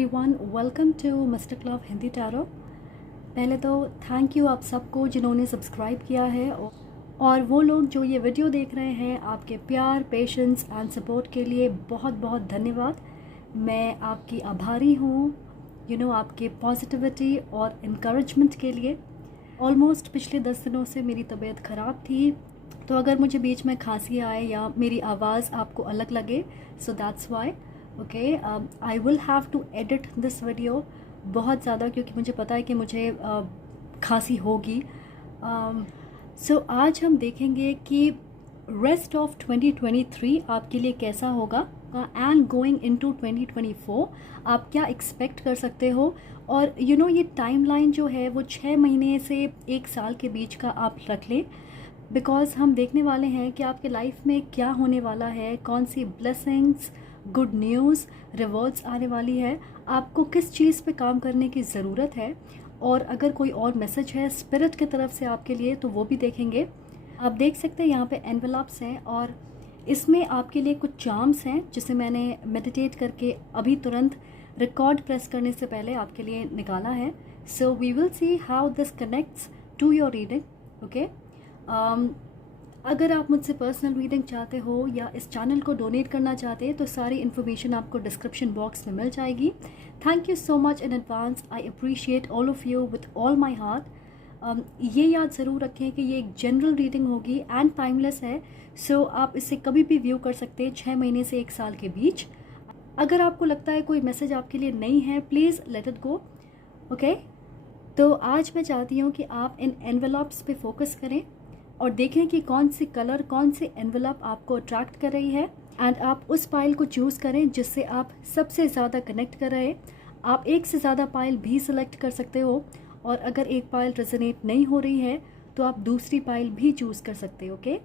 Everyone, welcome to mister club Hindi tarot. पहले तो thank you आप सबको जिन्होंने सब्सक्राइब किया है और वो लोग जो ये वीडियो देख रहे हैं, आपके प्यार, पेशेंस एंड सपोर्ट के लिए बहुत बहुत धन्यवाद। मैं आपकी आभारी हूँ आपके पॉजिटिविटी और इनकरेजमेंट के लिए। ऑलमोस्ट पिछले 10 दिनों से मेरी तबीयत ख़राब थी, तो अगर मुझे बीच में खांसी आए या मेरी आवाज़ आपको अलग लगे, so that's why. Okay, I will have to edit this video बहुत ज़्यादा, क्योंकि मुझे पता है कि मुझे खांसी होगी। सो आज हम देखेंगे कि रेस्ट ऑफ 2023 आपके लिए कैसा होगा एंड गोइंग इनटू 2024 आप क्या एक्सपेक्ट कर सकते हो। और ये टाइमलाइन जो है वो 6 महीने से 1 साल के बीच का आप रख लें, बिकॉज़ हम देखने वाले हैं कि आपके लाइफ में क्या होने वाला है, कौन सी ब्लेसिंग्स, गुड न्यूज़, रिवॉर्ड्स आने वाली है, आपको किस चीज़ पे काम करने की ज़रूरत है, और अगर कोई और मैसेज है स्पिरिट की तरफ से आपके लिए तो वो भी देखेंगे। आप देख सकते हैं यहाँ पे एनवेलप्स हैं और इसमें आपके लिए कुछ चार्म्स हैं जिसे मैंने मेडिटेट करके अभी तुरंत रिकॉर्ड प्रेस करने से पहले आपके लिए निकाला है। So we will see how this connects to your reading. Okay, अगर आप मुझसे पर्सनल रीडिंग चाहते हो या इस चैनल को डोनेट करना चाहते हैं तो सारी इन्फॉर्मेशन आपको डिस्क्रिप्शन बॉक्स में मिल जाएगी। Thank you so much in advance. I appreciate all of you with all my heart. ये याद ज़रूर रखें कि ये एक जनरल रीडिंग होगी एंड टाइमलेस है, सो आप इसे कभी भी व्यू कर सकते हैं 6 महीने से 1 साल के बीच। अगर आपको लगता है कोई मैसेज आपके लिए नहीं है, please let it go. Okay, तो आज मैं चाहती हूँ कि आप इन एनवेलप्स पे फोकस करें और देखें कि कौन सी कलर, कौन सी एनवेलप आपको अट्रैक्ट कर रही है, एंड आप उस पाइल को चूज़ करें जिससे आप सबसे ज़्यादा कनेक्ट कर रहे हैं। आप एक से ज़्यादा पाइल भी सिलेक्ट कर सकते हो, और अगर एक पाइल रेजोनेट नहीं हो रही है तो आप दूसरी पाइल भी चूज़ कर सकते हो। ओके,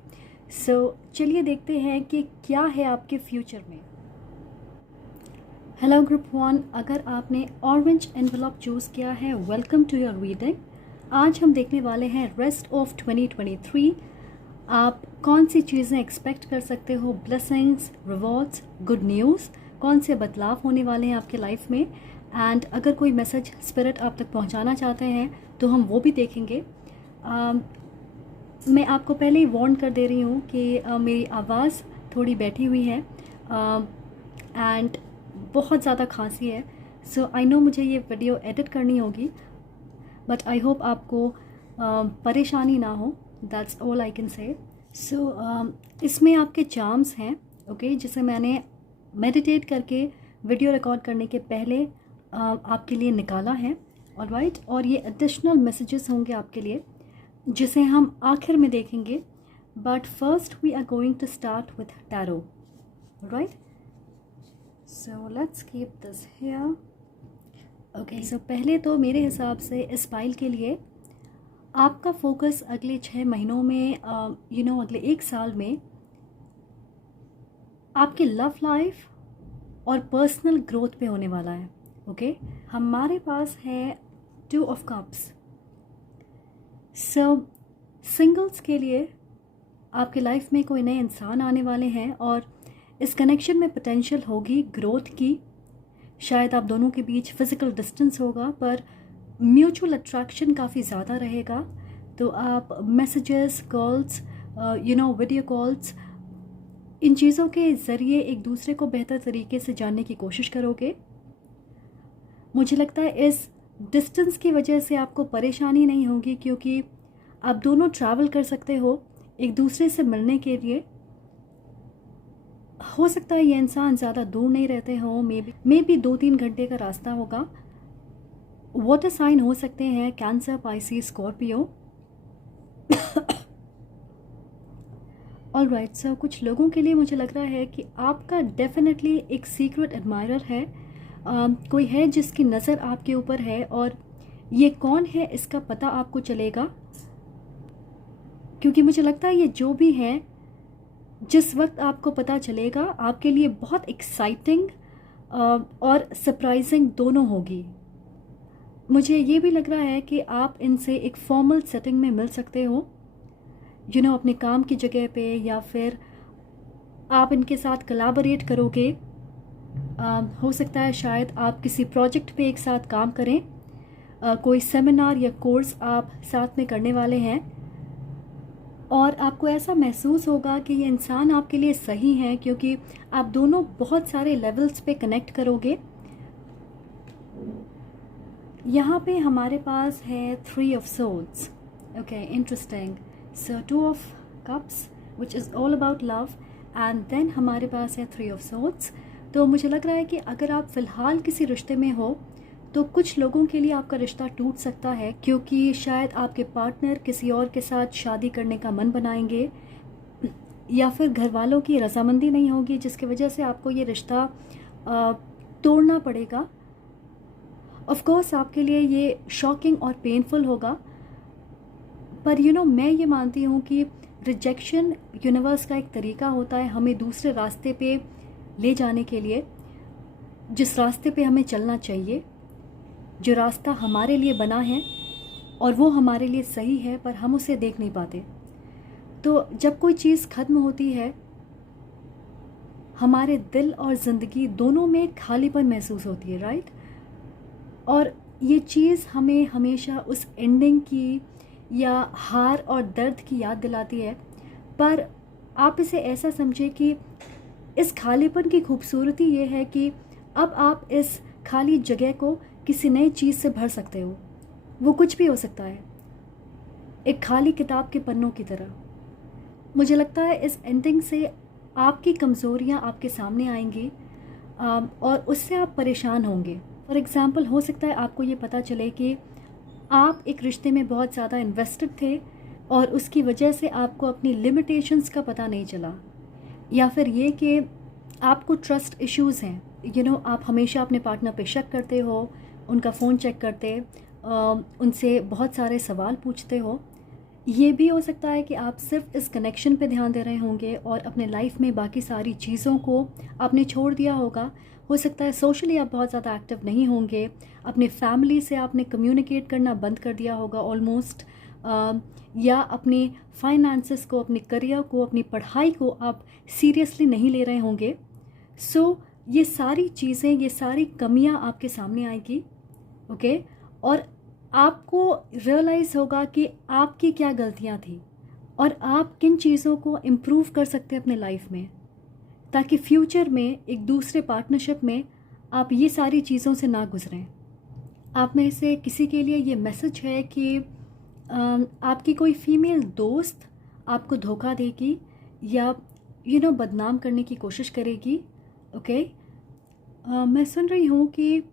सो चलिए देखते हैं कि क्या है आपके फ्यूचर में। हेलो ग्रुप 1, अगर आपने ऑरेंज एनवेलप चूज़ किया है, वेलकम टू योर रीडिंग। आज हम देखने वाले हैं रेस्ट ऑफ 2023 आप कौन सी चीज़ें एक्सपेक्ट कर सकते हो, ब्लेसिंग्स, रिवॉर्ड्स, गुड न्यूज़, कौन से बदलाव होने वाले हैं आपके लाइफ में, एंड अगर कोई मैसेज स्पिरिट आप तक पहुंचाना चाहते हैं तो हम वो भी देखेंगे। मैं आपको पहले ही वार्न कर दे रही हूँ कि मेरी आवाज़ थोड़ी बैठी हुई है एंड बहुत ज़्यादा खांसी है, सो आई नो मुझे ये वीडियो एडिट करनी होगी, बट आई होप आपको परेशानी ना हो। That's all I can say. सो इसमें आपके चार्म्स हैं, ओके, जिसे मैंने मेडिटेट करके वीडियो रिकॉर्ड करने के पहले आपके लिए निकाला है। ऑलराइट, और ये एडिशनल मैसेजेस होंगे आपके लिए जिसे हम आखिर में देखेंगे, but first we are going to start with tarot. Right, so let's keep this here. Okay, so पहले तो मेरे हिसाब से इस पाइल के लिए आपका फोकस अगले 6 महीनों में अगले 1 साल में आपकी लव लाइफ और पर्सनल ग्रोथ पे होने वाला है। ओके, हमारे पास है 2 ऑफ कप्स। सो सिंगल्स के लिए आपके लाइफ में कोई नए इंसान आने वाले हैं और इस कनेक्शन में पोटेंशियल होगी ग्रोथ की। शायद आप दोनों के बीच फ़िज़िकल डिस्टेंस होगा पर म्यूचुअल अट्रैक्शन काफ़ी ज़्यादा रहेगा। तो आप मैसेजेस, कॉल्स, वीडियो कॉल्स, इन चीज़ों के ज़रिए एक दूसरे को बेहतर तरीके से जानने की कोशिश करोगे। मुझे लगता है इस डिस्टेंस की वजह से आपको परेशानी नहीं होगी, क्योंकि आप दोनों ट्रैवल कर सकते हो एक दूसरे से मिलने के लिए। हो सकता है ये इंसान ज़्यादा दूर नहीं रहते हो, मे बी 2-3 घंटे का रास्ता होगा। वाटर साइन हो सकते हैं कैंसर, पाइसिस, स्कॉर्पियो। ऑलराइट, सो कुछ लोगों के लिए मुझे लग रहा है कि आपका डेफिनेटली एक सीक्रेट एडमायरर है। कोई है जिसकी नज़र आपके ऊपर है, और ये कौन है इसका पता आपको चलेगा, क्योंकि मुझे लगता है ये जो भी है, जिस वक्त आपको पता चलेगा आपके लिए बहुत एक्साइटिंग और सरप्राइजिंग दोनों होगी। मुझे ये भी लग रहा है कि आप इनसे एक फॉर्मल सेटिंग में मिल सकते हो, अपने काम की जगह पे, या फिर आप इनके साथ कोलैबोरेट करोगे हो सकता है शायद आप किसी प्रोजेक्ट पे एक साथ काम करें, कोई सेमिनार या कोर्स आप साथ में करने वाले हैं और आपको ऐसा महसूस होगा कि ये इंसान आपके लिए सही है, क्योंकि आप दोनों बहुत सारे लेवल्स पे कनेक्ट करोगे। यहाँ पे हमारे पास है 3 of Swords. Okay, interesting. So 2 of Cups which is all about love, and then हमारे पास है 3 of Swords। तो मुझे लग रहा है कि अगर आप फ़िलहाल किसी रिश्ते में हो तो कुछ लोगों के लिए आपका रिश्ता टूट सकता है, क्योंकि शायद आपके पार्टनर किसी और के साथ शादी करने का मन बनाएंगे, या फिर घर वालों की रजामंदी नहीं होगी, जिसकी वजह से आपको ये रिश्ता तोड़ना पड़ेगा। ऑफ कोर्स आपके लिए ये शॉकिंग और पेनफुल होगा, पर मैं ये मानती हूँ कि रिजेक्शन यूनिवर्स का एक तरीका होता है हमें दूसरे रास्ते पे ले जाने के लिए, जिस रास्ते पे हमें चलना चाहिए, जो रास्ता हमारे लिए बना है और वो हमारे लिए सही है, पर हम उसे देख नहीं पाते। तो जब कोई चीज़ ख़त्म होती है, हमारे दिल और ज़िंदगी दोनों में खालीपन महसूस होती है, राइट? और ये चीज़ हमें हमेशा उस एंडिंग की या हार और दर्द की याद दिलाती है। पर आप इसे ऐसा समझें कि इस खालीपन की खूबसूरती ये है कि अब आप इस खाली जगह को किसी नई चीज़ से भर सकते हो। वो कुछ भी हो सकता है, एक खाली किताब के पन्नों की तरह। मुझे लगता है इस एंडिंग से आपकी कमज़ोरियाँ आपके सामने आएंगी और उससे आप परेशान होंगे। फॉर एग्ज़ाम्पल, हो सकता है आपको ये पता चले कि आप एक रिश्ते में बहुत ज़्यादा इन्वेस्टेड थे और उसकी वजह से आपको अपनी लिमिटेशंस का पता नहीं चला, या फिर ये कि आपको ट्रस्ट इश्यूज़ हैं। आप हमेशा अपने पार्टनर पे शक करते हो, उनका फ़ोन चेक करते, उनसे बहुत सारे सवाल पूछते हो। ये भी हो सकता है कि आप सिर्फ इस कनेक्शन पे ध्यान दे रहे होंगे और अपने लाइफ में बाकी सारी चीज़ों को आपने छोड़ दिया होगा। हो सकता है सोशली आप बहुत ज़्यादा एक्टिव नहीं होंगे, अपने फैमिली से आपने कम्युनिकेट करना बंद कर दिया होगा ऑलमोस्ट, या अपनी फाइनेंसेस को, अपने करियर को, अपनी पढ़ाई को आप सीरियसली नहीं ले रहे होंगे। सो ये सारी चीज़ें, ये सारी कमियां आपके सामने आएगी, ओके? और आपको रियलाइज़ होगा कि आपकी क्या गलतियां थी और आप किन चीज़ों को इम्प्रूव कर सकते हैं अपने लाइफ में, ताकि फ्यूचर में एक दूसरे पार्टनरशिप में आप ये सारी चीज़ों से ना गुजरें। आप में से किसी के लिए ये मैसेज है कि आपकी कोई फीमेल दोस्त आपको धोखा देगी या बदनाम करने की कोशिश करेगी, ओके? मैं सुन रही हूँ कि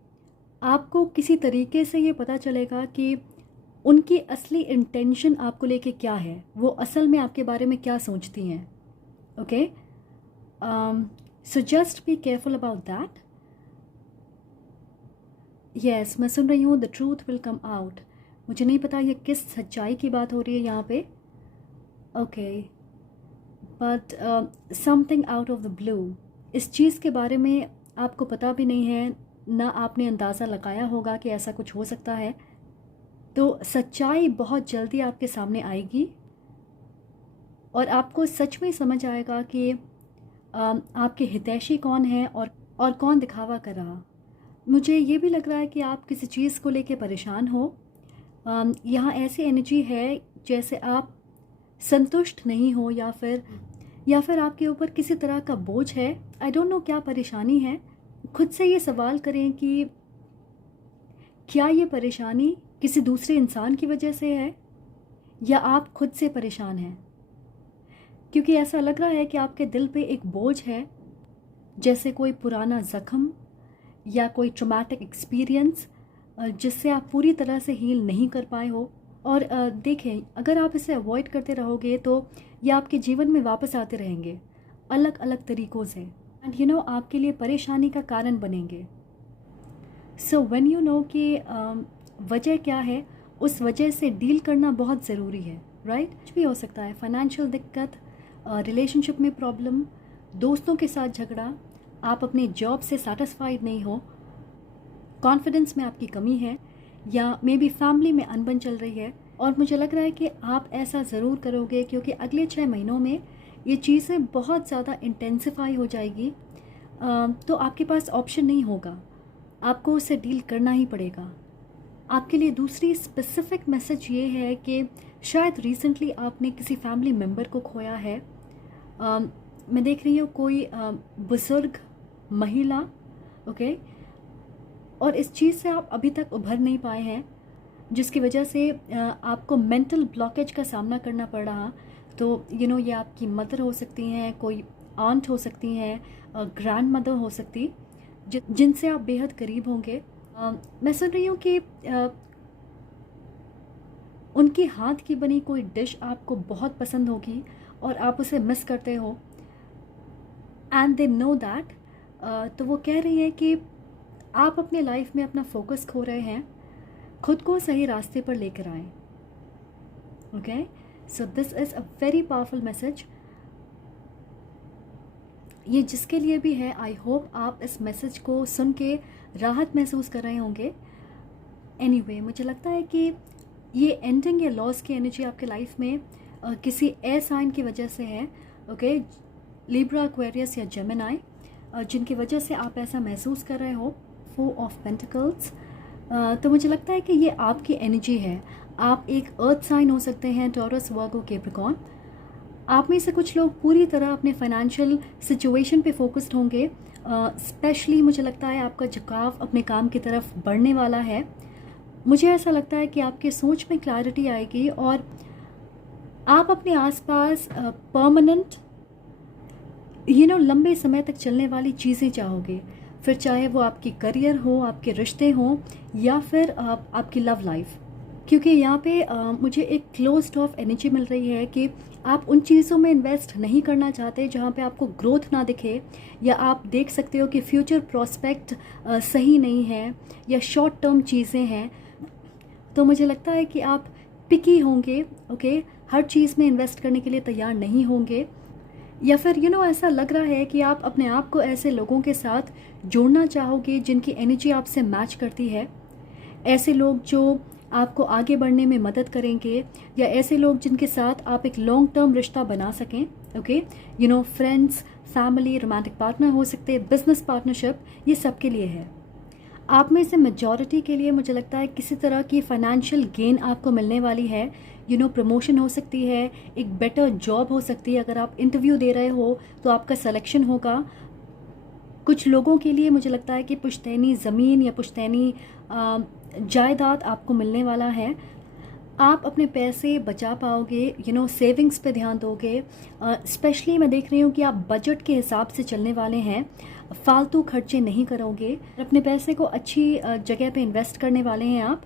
आपको किसी तरीके से ये पता चलेगा कि उनकी असली इंटेंशन आपको लेके क्या है, वो असल में आपके बारे में क्या सोचती हैं, okay? So just be careful about that. Yes, मैं सुन रही हूँ the truth will come out. मुझे नहीं पता ये किस सच्चाई की बात हो रही है यहाँ पे, okay? But something out of the blue, इस चीज़ के बारे में आपको पता भी नहीं है, ना आपने अंदाज़ा लगाया होगा कि ऐसा कुछ हो सकता है। तो सच्चाई बहुत जल्दी आपके सामने आएगी और आपको सच में समझ आएगा कि आपके हितैषी कौन है और कौन दिखावा कर रहा। मुझे ये भी लग रहा है कि आप किसी चीज़ को लेके परेशान हो। यहाँ ऐसी एनर्जी है जैसे आप संतुष्ट नहीं हो, या फिर आपके ऊपर किसी तरह का बोझ है। आई डोंट नो क्या परेशानी है। खुद से ये सवाल करें कि क्या ये परेशानी किसी दूसरे इंसान की वजह से है या आप खुद से परेशान हैं, क्योंकि ऐसा लग रहा है कि आपके दिल पे एक बोझ है, जैसे कोई पुराना ज़ख्म या कोई ट्रॉमेटिक एक्सपीरियंस जिससे आप पूरी तरह से हील नहीं कर पाए हो। और देखें, अगर आप इसे अवॉइड करते रहोगे तो ये आपके जीवन में वापस आते रहेंगे अलग अलग तरीक़ों से, एंड आपके लिए परेशानी का कारण बनेंगे। सो व्हेन यू नो कि वजह क्या है, उस वजह से डील करना बहुत ज़रूरी है, राइट? कुछ भी हो सकता है, फाइनेंशियल दिक्कत, रिलेशनशिप में प्रॉब्लम, दोस्तों के साथ झगड़ा, आप अपने जॉब से सेटिस्फाइड नहीं हो, कॉन्फिडेंस में आपकी कमी है, या मे बी फैमिली में अनबन चल रही है। और मुझे लग रहा है कि आप ऐसा ज़रूर करोगे, क्योंकि अगले 6 महीनों में ये चीज़ें बहुत ज़्यादा इंटेंसिफाई हो जाएगी। तो आपके पास ऑप्शन नहीं होगा, आपको उससे डील करना ही पड़ेगा। आपके लिए दूसरी स्पेसिफिक मैसेज ये है कि शायद रिसेंटली आपने किसी फैमिली मेम्बर को खोया है। मैं देख रही हूँ कोई बुज़ुर्ग महिला, ओके, और इस चीज़ से आप अभी तक उभर नहीं पाए हैं, जिसकी वजह से आपको मेंटल ब्लॉकेज का सामना करना पड़ रहा। तो ये आपकी मदर हो सकती हैं, कोई आंट हो सकती हैं, ग्रैंड मदर हो सकती, जिनसे आप बेहद करीब होंगे। मैं सुन रही हूँ कि उनकी हाथ की बनी कोई डिश आपको बहुत पसंद होगी और आप उसे मिस करते हो, एंड दे नो दैट। तो वो कह रही है कि आप अपने लाइफ में अपना फोकस खो रहे हैं, खुद को सही रास्ते पर लेकर आएं। Okay, so this is a very powerful message. ये जिसके लिए भी है, आई होप आप इस मैसेज को सुन के राहत महसूस कर रहे होंगे। एनीवे, मुझे लगता है कि ये एंडिंग या लॉस की एनर्जी आपके लाइफ में किसी ए साइन की वजह से है, ओके, लिब्रा, एक्वेरियस या जेमिनी, जिनकी वजह से आप ऐसा महसूस कर रहे हो। 4 ऑफ पेंटिकल्स, तो मुझे लगता है कि ये आपकी एनर्जी है। आप एक अर्थ साइन हो सकते हैं, टॉरस, वर्गो, कैप्रिकॉर्न। आप में से कुछ लोग पूरी तरह अपने फाइनेंशियल सिचुएशन पे फोकस्ड होंगे। स्पेशली मुझे लगता है आपका झुकाव अपने काम की तरफ बढ़ने वाला है। मुझे ऐसा लगता है कि आपके सोच में क्लैरिटी आएगी और आप अपने आसपास परमानेंट लंबे समय तक चलने वाली चीज़ें चाहोगे, फिर चाहे वो आपकी करियर हो, आपके रिश्ते हों, या फिर आपकी लव लाइफ। क्योंकि यहाँ पे मुझे एक क्लोज्ड ऑफ एनर्जी मिल रही है कि आप उन चीज़ों में इन्वेस्ट नहीं करना चाहते जहाँ पे आपको ग्रोथ ना दिखे, या आप देख सकते हो कि फ्यूचर प्रोस्पेक्ट सही नहीं है, या शॉर्ट टर्म चीज़ें हैं। तो मुझे लगता है कि आप पिकी होंगे, ओके, हर चीज़ में इन्वेस्ट करने के लिए तैयार नहीं होंगे, या फिर ऐसा लग रहा है कि आप अपने आप को ऐसे लोगों के साथ जोड़ना चाहोगे जिनकी एनर्जी आपसे मैच करती है। ऐसे लोग जो आपको आगे बढ़ने में मदद करेंगे, या ऐसे लोग जिनके साथ आप एक लॉन्ग टर्म रिश्ता बना सकें, okay, friends, family, romantic partner हो सकते हैं, बिजनेस पार्टनरशिप, ये सब के लिए है। आप में से मेजॉरिटी के लिए मुझे लगता है किसी तरह की फाइनेंशियल गेन आपको मिलने वाली है। प्रमोशन हो सकती है, एक बेटर जॉब हो सकती है। अगर आप इंटरव्यू दे रहे हो तो आपका सिलेक्शन होगा। कुछ लोगों के लिए मुझे लगता है कि पुश्तैनी ज़मीन या पुश्तैनी जायदाद आपको मिलने वाला है। आप अपने पैसे बचा पाओगे, सेविंग्स पे ध्यान दोगे। स्पेशली मैं देख रही हूँ कि आप बजट के हिसाब से चलने वाले हैं, फालतू खर्चे नहीं करोगे, अपने पैसे को अच्छी जगह पे इन्वेस्ट करने वाले हैं आप।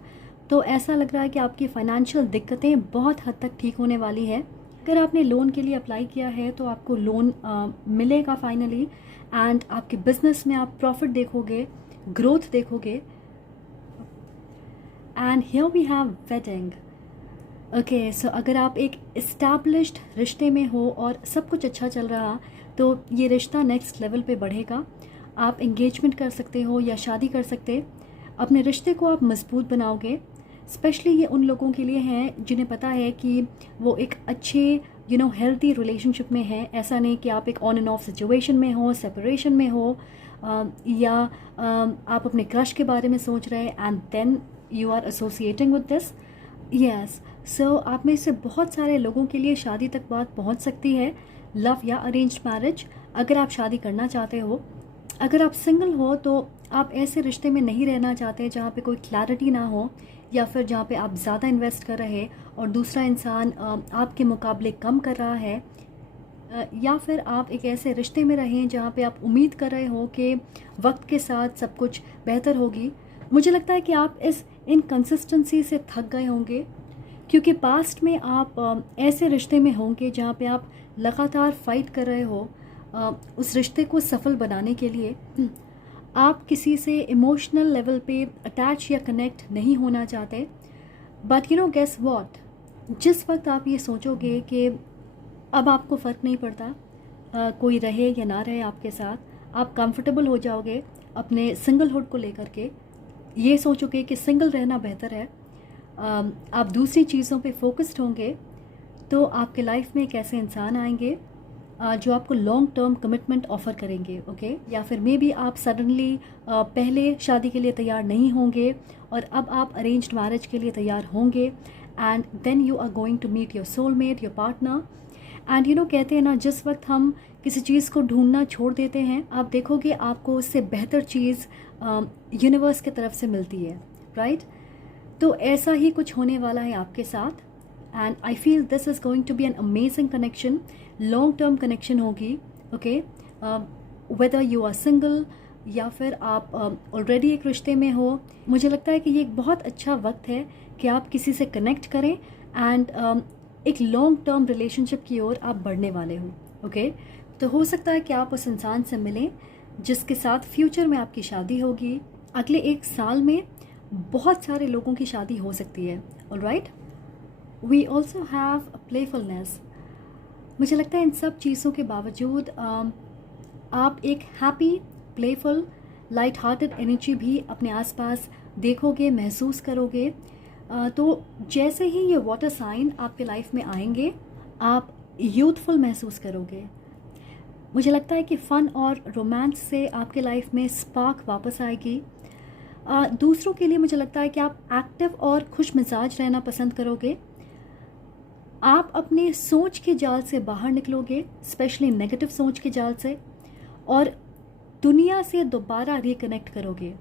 तो ऐसा लग रहा है कि आपकी फाइनेंशियल दिक्कतें बहुत हद तक ठीक होने वाली है। अगर आपने लोन के लिए अप्लाई किया है तो आपको लोन मिलेगा फाइनली, एंड आपके बिजनेस में आप प्रॉफिट देखोगे, ग्रोथ देखोगे। And here we have wedding. Okay, so अगर आप एक इस्टेब्लिश्ड रिश्ते में हो और सब कुछ अच्छा चल रहा, तो ये रिश्ता नेक्स्ट लेवल पे बढ़ेगा। आप एंगेजमेंट कर सकते हो या शादी कर सकते। अपने रिश्ते को आप मजबूत बनाओगे। स्पेशली ये उन लोगों के लिए हैं जिन्हें पता है कि वो एक अच्छे हेल्दी रिलेशनशिप में है। ऐसा नहीं कि आप एक ऑन एंड ऑफ सिचुएशन में हो, सेपरेशन में हो, या आप अपने क्रश के बारे में सोच रहे हैं and then you are associating with this. Yes, so आप में से बहुत सारे लोगों के लिए शादी तक बात पहुंच सकती है, लव या अरेंज्ड मैरिज, अगर आप शादी करना चाहते हो। अगर आप सिंगल हो तो आप ऐसे रिश्ते में नहीं रहना चाहते जहाँ पे कोई क्लैरिटी ना हो, या फिर जहाँ पे आप ज़्यादा इन्वेस्ट कर रहे और दूसरा इंसान आपके मुकाबले कम कर रहा है, या फिर आप एक ऐसे रिश्ते में रहें जहाँ पे आप उम्मीद कर रहे हो कि वक्त के साथ सब कुछ बेहतर होगी। मुझे लगता है कि आप इस इनकंसिस्टेंसी से थक गए होंगे, क्योंकि पास्ट में आप ऐसे रिश्ते में होंगे जहाँ पे आप लगातार फाइट कर रहे हो उस रिश्ते को सफल बनाने के लिए। आप किसी से इमोशनल लेवल पे अटैच या कनेक्ट नहीं होना चाहते, बट गेस व्हाट, जिस वक्त आप ये सोचोगे कि अब आपको फ़र्क नहीं पड़ता कोई रहे या ना रहे आपके साथ, आप कंफर्टेबल हो जाओगे अपने सिंगलहुड को लेकर के, ये सोचोगे कि सिंगल रहना बेहतर है, आप दूसरी चीज़ों पे फोकस्ड होंगे, तो आपके लाइफ में एक ऐसे इंसान आएंगे जो आपको लॉन्ग टर्म कमिटमेंट ऑफ़र करेंगे, ओके। या फिर मे बी आप सडनली पहले शादी के लिए तैयार नहीं होंगे और अब आप अरेंज्ड मैरिज के लिए तैयार होंगे, and then you are going to meet your soulmate, your partner. And कहते हैं ना, जिस वक्त हम किसी चीज़ को ढूंढना छोड़ देते हैं, आप देखोगे आपको उससे बेहतर चीज़ यूनिवर्स की तरफ से मिलती है, राइट। तो ऐसा ही कुछ होने वाला है आपके साथ, and I feel this is going to be an amazing connection, long term connection होगी, okay. Whether you are single या फिर आप ऑलरेडी एक रिश्ते में हो, मुझे लगता है कि ये एक बहुत अच्छा वक्त है कि आप किसी से कनेक्ट करें एंड एक लॉन्ग टर्म रिलेशनशिप की ओर आप बढ़ने वाले हो, ओके। तो हो सकता है कि आप उस इंसान से मिलें जिसके साथ फ्यूचर में आपकी शादी होगी। अगले 1 साल में बहुत सारे लोगों की शादी हो सकती है, alright. We also have playfulness. मुझे लगता है इन सब चीज़ों के बावजूद आप एक happy, playful, light hearted energy भी अपने आसपास देखोगे, महसूस करोगे। तो जैसे ही ये वाटर साइन आपके लाइफ में आएंगे, आप यूथफुल महसूस करोगे। मुझे लगता है कि फ़न और रोमांस से आपके लाइफ में स्पार्क वापस आएगी। दूसरों के लिए मुझे लगता है कि आप एक्टिव और खुश मिजाज रहना पसंद करोगे। आप अपने सोच के जाल से बाहर निकलोगे, स्पेशली नेगेटिव सोच के जाल से, और दुनिया से दोबारा रिकनेक्ट करोगे,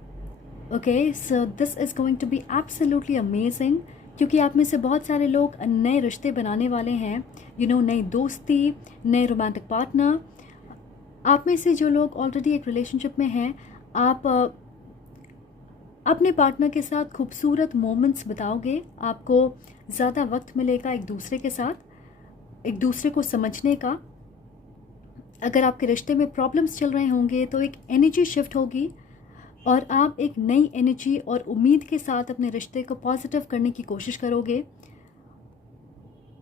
okay. So this is going to be absolutely amazing, क्योंकि आप में से बहुत सारे लोग नए रिश्ते बनाने वाले हैं, नई दोस्ती, नए रोमांटिक पार्टनर। आप में से जो लोग ऑलरेडी एक रिलेशनशिप में हैं, आप अपने पार्टनर के साथ खूबसूरत मोमेंट्स बिताओगे। आपको ज़्यादा वक्त मिलेगा एक दूसरे के साथ, एक दूसरे को समझने का। अगर आपके रिश्ते में प्रॉब्लम्स चल रहे होंगे तो एक एनर्जी शिफ्ट होगी और आप एक नई एनर्जी और उम्मीद के साथ अपने रिश्ते को पॉजिटिव करने की कोशिश करोगे,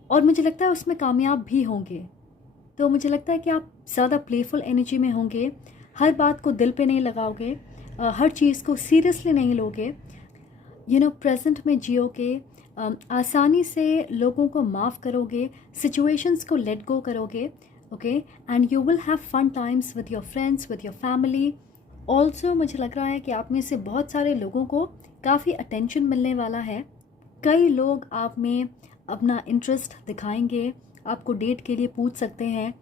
और मुझे लगता है उसमें कामयाब भी होंगे। तो मुझे लगता है कि आप ज़्यादा प्लेफुल एनर्जी में होंगे, हर बात को दिल पे नहीं लगाओगे, हर चीज़ को सीरियसली नहीं लोगे, प्रेजेंट में जियोगे, आसानी से लोगों को माफ़ करोगे, सिचुएशंस को लेट गो करोगे, okay. And you will have fun times with your friends, with your family. Also मुझे लग रहा है कि आप में से बहुत सारे लोगों को काफ़ी अटेंशन मिलने वाला है। कई लोग आप में अपना इंटरेस्ट दिखाएंगे, आपको डेट के लिए पूछ सकते हैं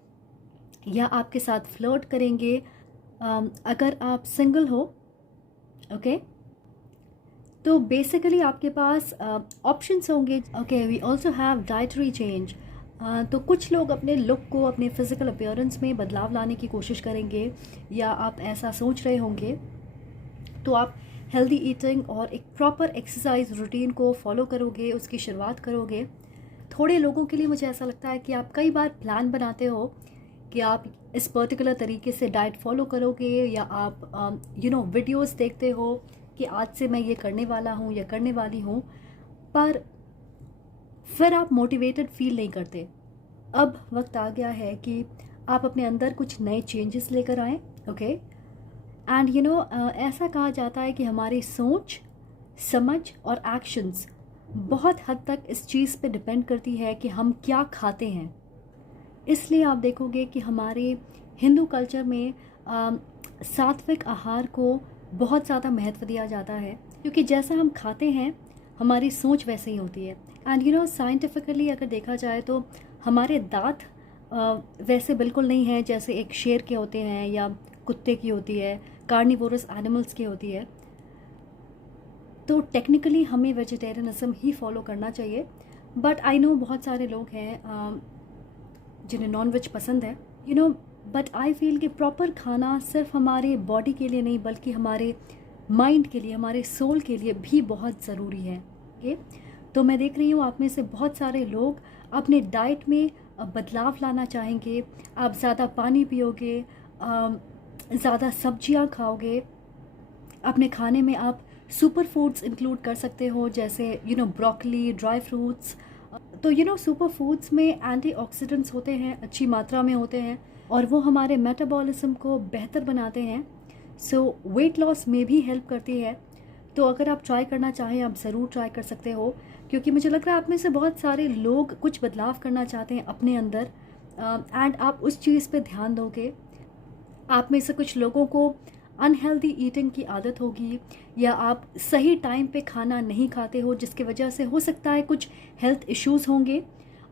या आपके साथ फ्लर्ट करेंगे। अगर आप सिंगल हो, ओके, तो बेसिकली आपके पास ऑप्शंस होंगे, okay. We also have dietary change. तो कुछ लोग अपने लुक को, अपने फिज़िकल अपीयरेंस में बदलाव लाने की कोशिश करेंगे, या आप ऐसा सोच रहे होंगे, तो आप हेल्दी ईटिंग और एक प्रॉपर एक्सरसाइज रूटीन को फॉलो करोगे, उसकी शुरुआत करोगे। थोड़े लोगों के लिए मुझे ऐसा लगता है कि आप कई बार प्लान बनाते हो कि आप इस पर्टिकुलर तरीके से डाइट फॉलो करोगे, या आप वीडियोस देखते हो कि आज से मैं ये करने वाला हूँ या करने वाली हूँ, पर फिर आप मोटिवेटेड फील नहीं करते। अब वक्त आ गया है कि आप अपने अंदर कुछ नए चेंजेस लेकर आएँ, ओके। एंड ऐसा कहा जाता है कि हमारी सोच, समझ और एक्शंस बहुत हद तक इस चीज़ पे डिपेंड करती है कि हम क्या खाते हैं। इसलिए आप देखोगे कि हमारे हिंदू कल्चर में सात्विक आहार को बहुत ज़्यादा महत्व दिया जाता है, क्योंकि जैसा हम खाते हैं हमारी सोच वैसे ही होती है। एंड साइंटिफिकली अगर देखा जाए तो हमारे दांत वैसे बिल्कुल नहीं है जैसे एक शेर के होते हैं या कुत्ते की होती है, कार्निवोरस एनिमल्स की होती है। तो टेक्निकली हमें वेजिटेरियनिज्म ही फॉलो करना चाहिए, बट आई नो बहुत सारे लोग हैं जिन्हें नॉन वेज पसंद है, बट आई फील कि प्रॉपर खाना सिर्फ हमारे बॉडी के लिए नहीं बल्कि हमारे माइंड के लिए, हमारे सोल के लिए भी बहुत ज़रूरी है, ओके। तो मैं देख रही हूँ आप में से बहुत सारे लोग अपने डाइट में बदलाव लाना चाहेंगे। आप ज़्यादा पानी पियोगे, ज़्यादा सब्जियाँ खाओगे, अपने खाने में आप सुपर फूड्स इंक्लूड कर सकते हो, जैसे ब्रोकली, ड्राई फ्रूट्स। तो सुपर फूड्स में एंटीऑक्सीडेंट्स होते हैं, अच्छी मात्रा में होते हैं, और वो हमारे मेटाबॉलिज्म को बेहतर बनाते हैं। सो वेट लॉस में भी हेल्प करती है। तो अगर आप ट्राई करना चाहें आप ज़रूर ट्राई कर सकते हो, क्योंकि मुझे लग रहा है आप में से बहुत सारे लोग कुछ बदलाव करना चाहते हैं अपने अंदर, एंड आप उस चीज़ पे ध्यान दोगे। आप में से कुछ लोगों को अनहेल्दी ईटिंग की आदत होगी, या आप सही टाइम पे खाना नहीं खाते हो, जिसकी वजह से हो सकता है कुछ हेल्थ इश्यूज़ होंगे,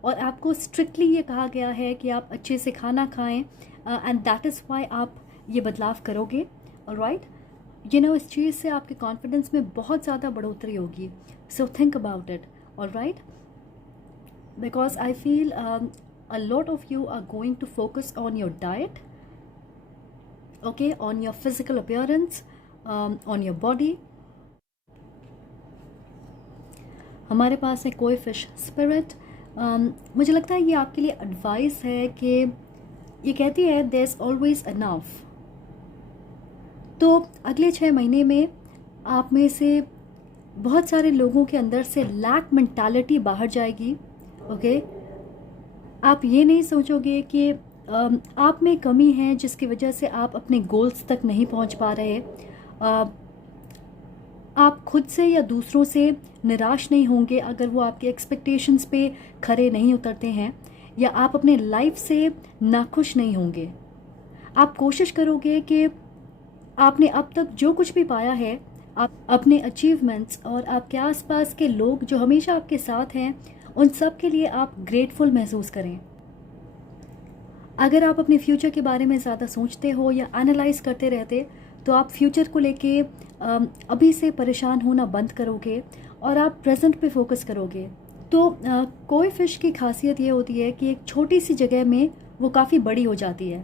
और आपको स्ट्रिक्टली ये कहा गया है कि आप अच्छे से खाना खाएं, एंड दैट इज़ वाई आप ये बदलाव करोगे। ऑलराइट, इस चीज़ से आपके कॉन्फिडेंस में बहुत ज़्यादा बढ़ोतरी होगी। So think about it. Alright, because I feel a lot of you are going to focus on your diet, okay, on your physical appearance, on your body. हमारे पास है कोई फिश स्पिरिट। मुझे लगता है ये आपके लिए एडवाइस है कि ये कहती है देयर इज ऑलवेज अनफ। तो अगले 6 महीने में आप में से बहुत सारे लोगों के अंदर से लैक मेंटालिटी बाहर जाएगी। ओके, आप ये नहीं सोचोगे कि आप में कमी है जिसकी वजह से आप अपने गोल्स तक नहीं पहुंच पा रहे। आप खुद से या दूसरों से निराश नहीं होंगे अगर वो आपके एक्सपेक्टेशंस पे खरे नहीं उतरते हैं, या आप अपने लाइफ से नाखुश नहीं होंगे। आप कोशिश करोगे कि आपने अब तक जो कुछ भी पाया है, आप अपने अचीवमेंट्स और आपके आसपास के लोग जो हमेशा आपके साथ हैं, उन सब के लिए आप ग्रेटफुल महसूस करें। अगर आप अपने फ्यूचर के बारे में ज़्यादा सोचते हो या एनालाइज करते रहते, तो आप फ्यूचर को लेके अभी से परेशान होना बंद करोगे और आप प्रेजेंट पे फोकस करोगे। तो कोई फिश की खासियत ये होती है कि एक छोटी सी जगह में वो काफ़ी बड़ी हो जाती है।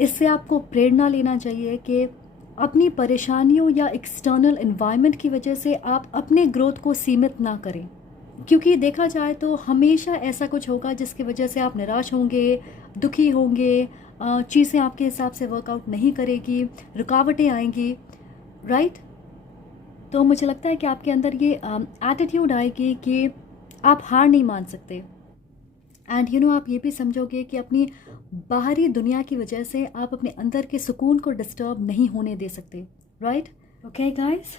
इससे आपको प्रेरणा लेना चाहिए कि अपनी परेशानियों या एक्सटर्नल एनवायरनमेंट की वजह से आप अपने ग्रोथ को सीमित ना करें, क्योंकि देखा जाए तो हमेशा ऐसा कुछ होगा जिसकी वजह से आप निराश होंगे, दुखी होंगे, चीज़ें आपके हिसाब से वर्कआउट नहीं करेगी, रुकावटें आएंगी। राइट, तो मुझे लगता है कि आपके अंदर ये एटीट्यूड आएगी कि आप हार नहीं मान सकते, एंड आप ये भी समझोगे कि अपनी बाहरी दुनिया की वजह से आप अपने अंदर के सुकून को डिस्टर्ब नहीं होने दे सकते। Right, okay guys,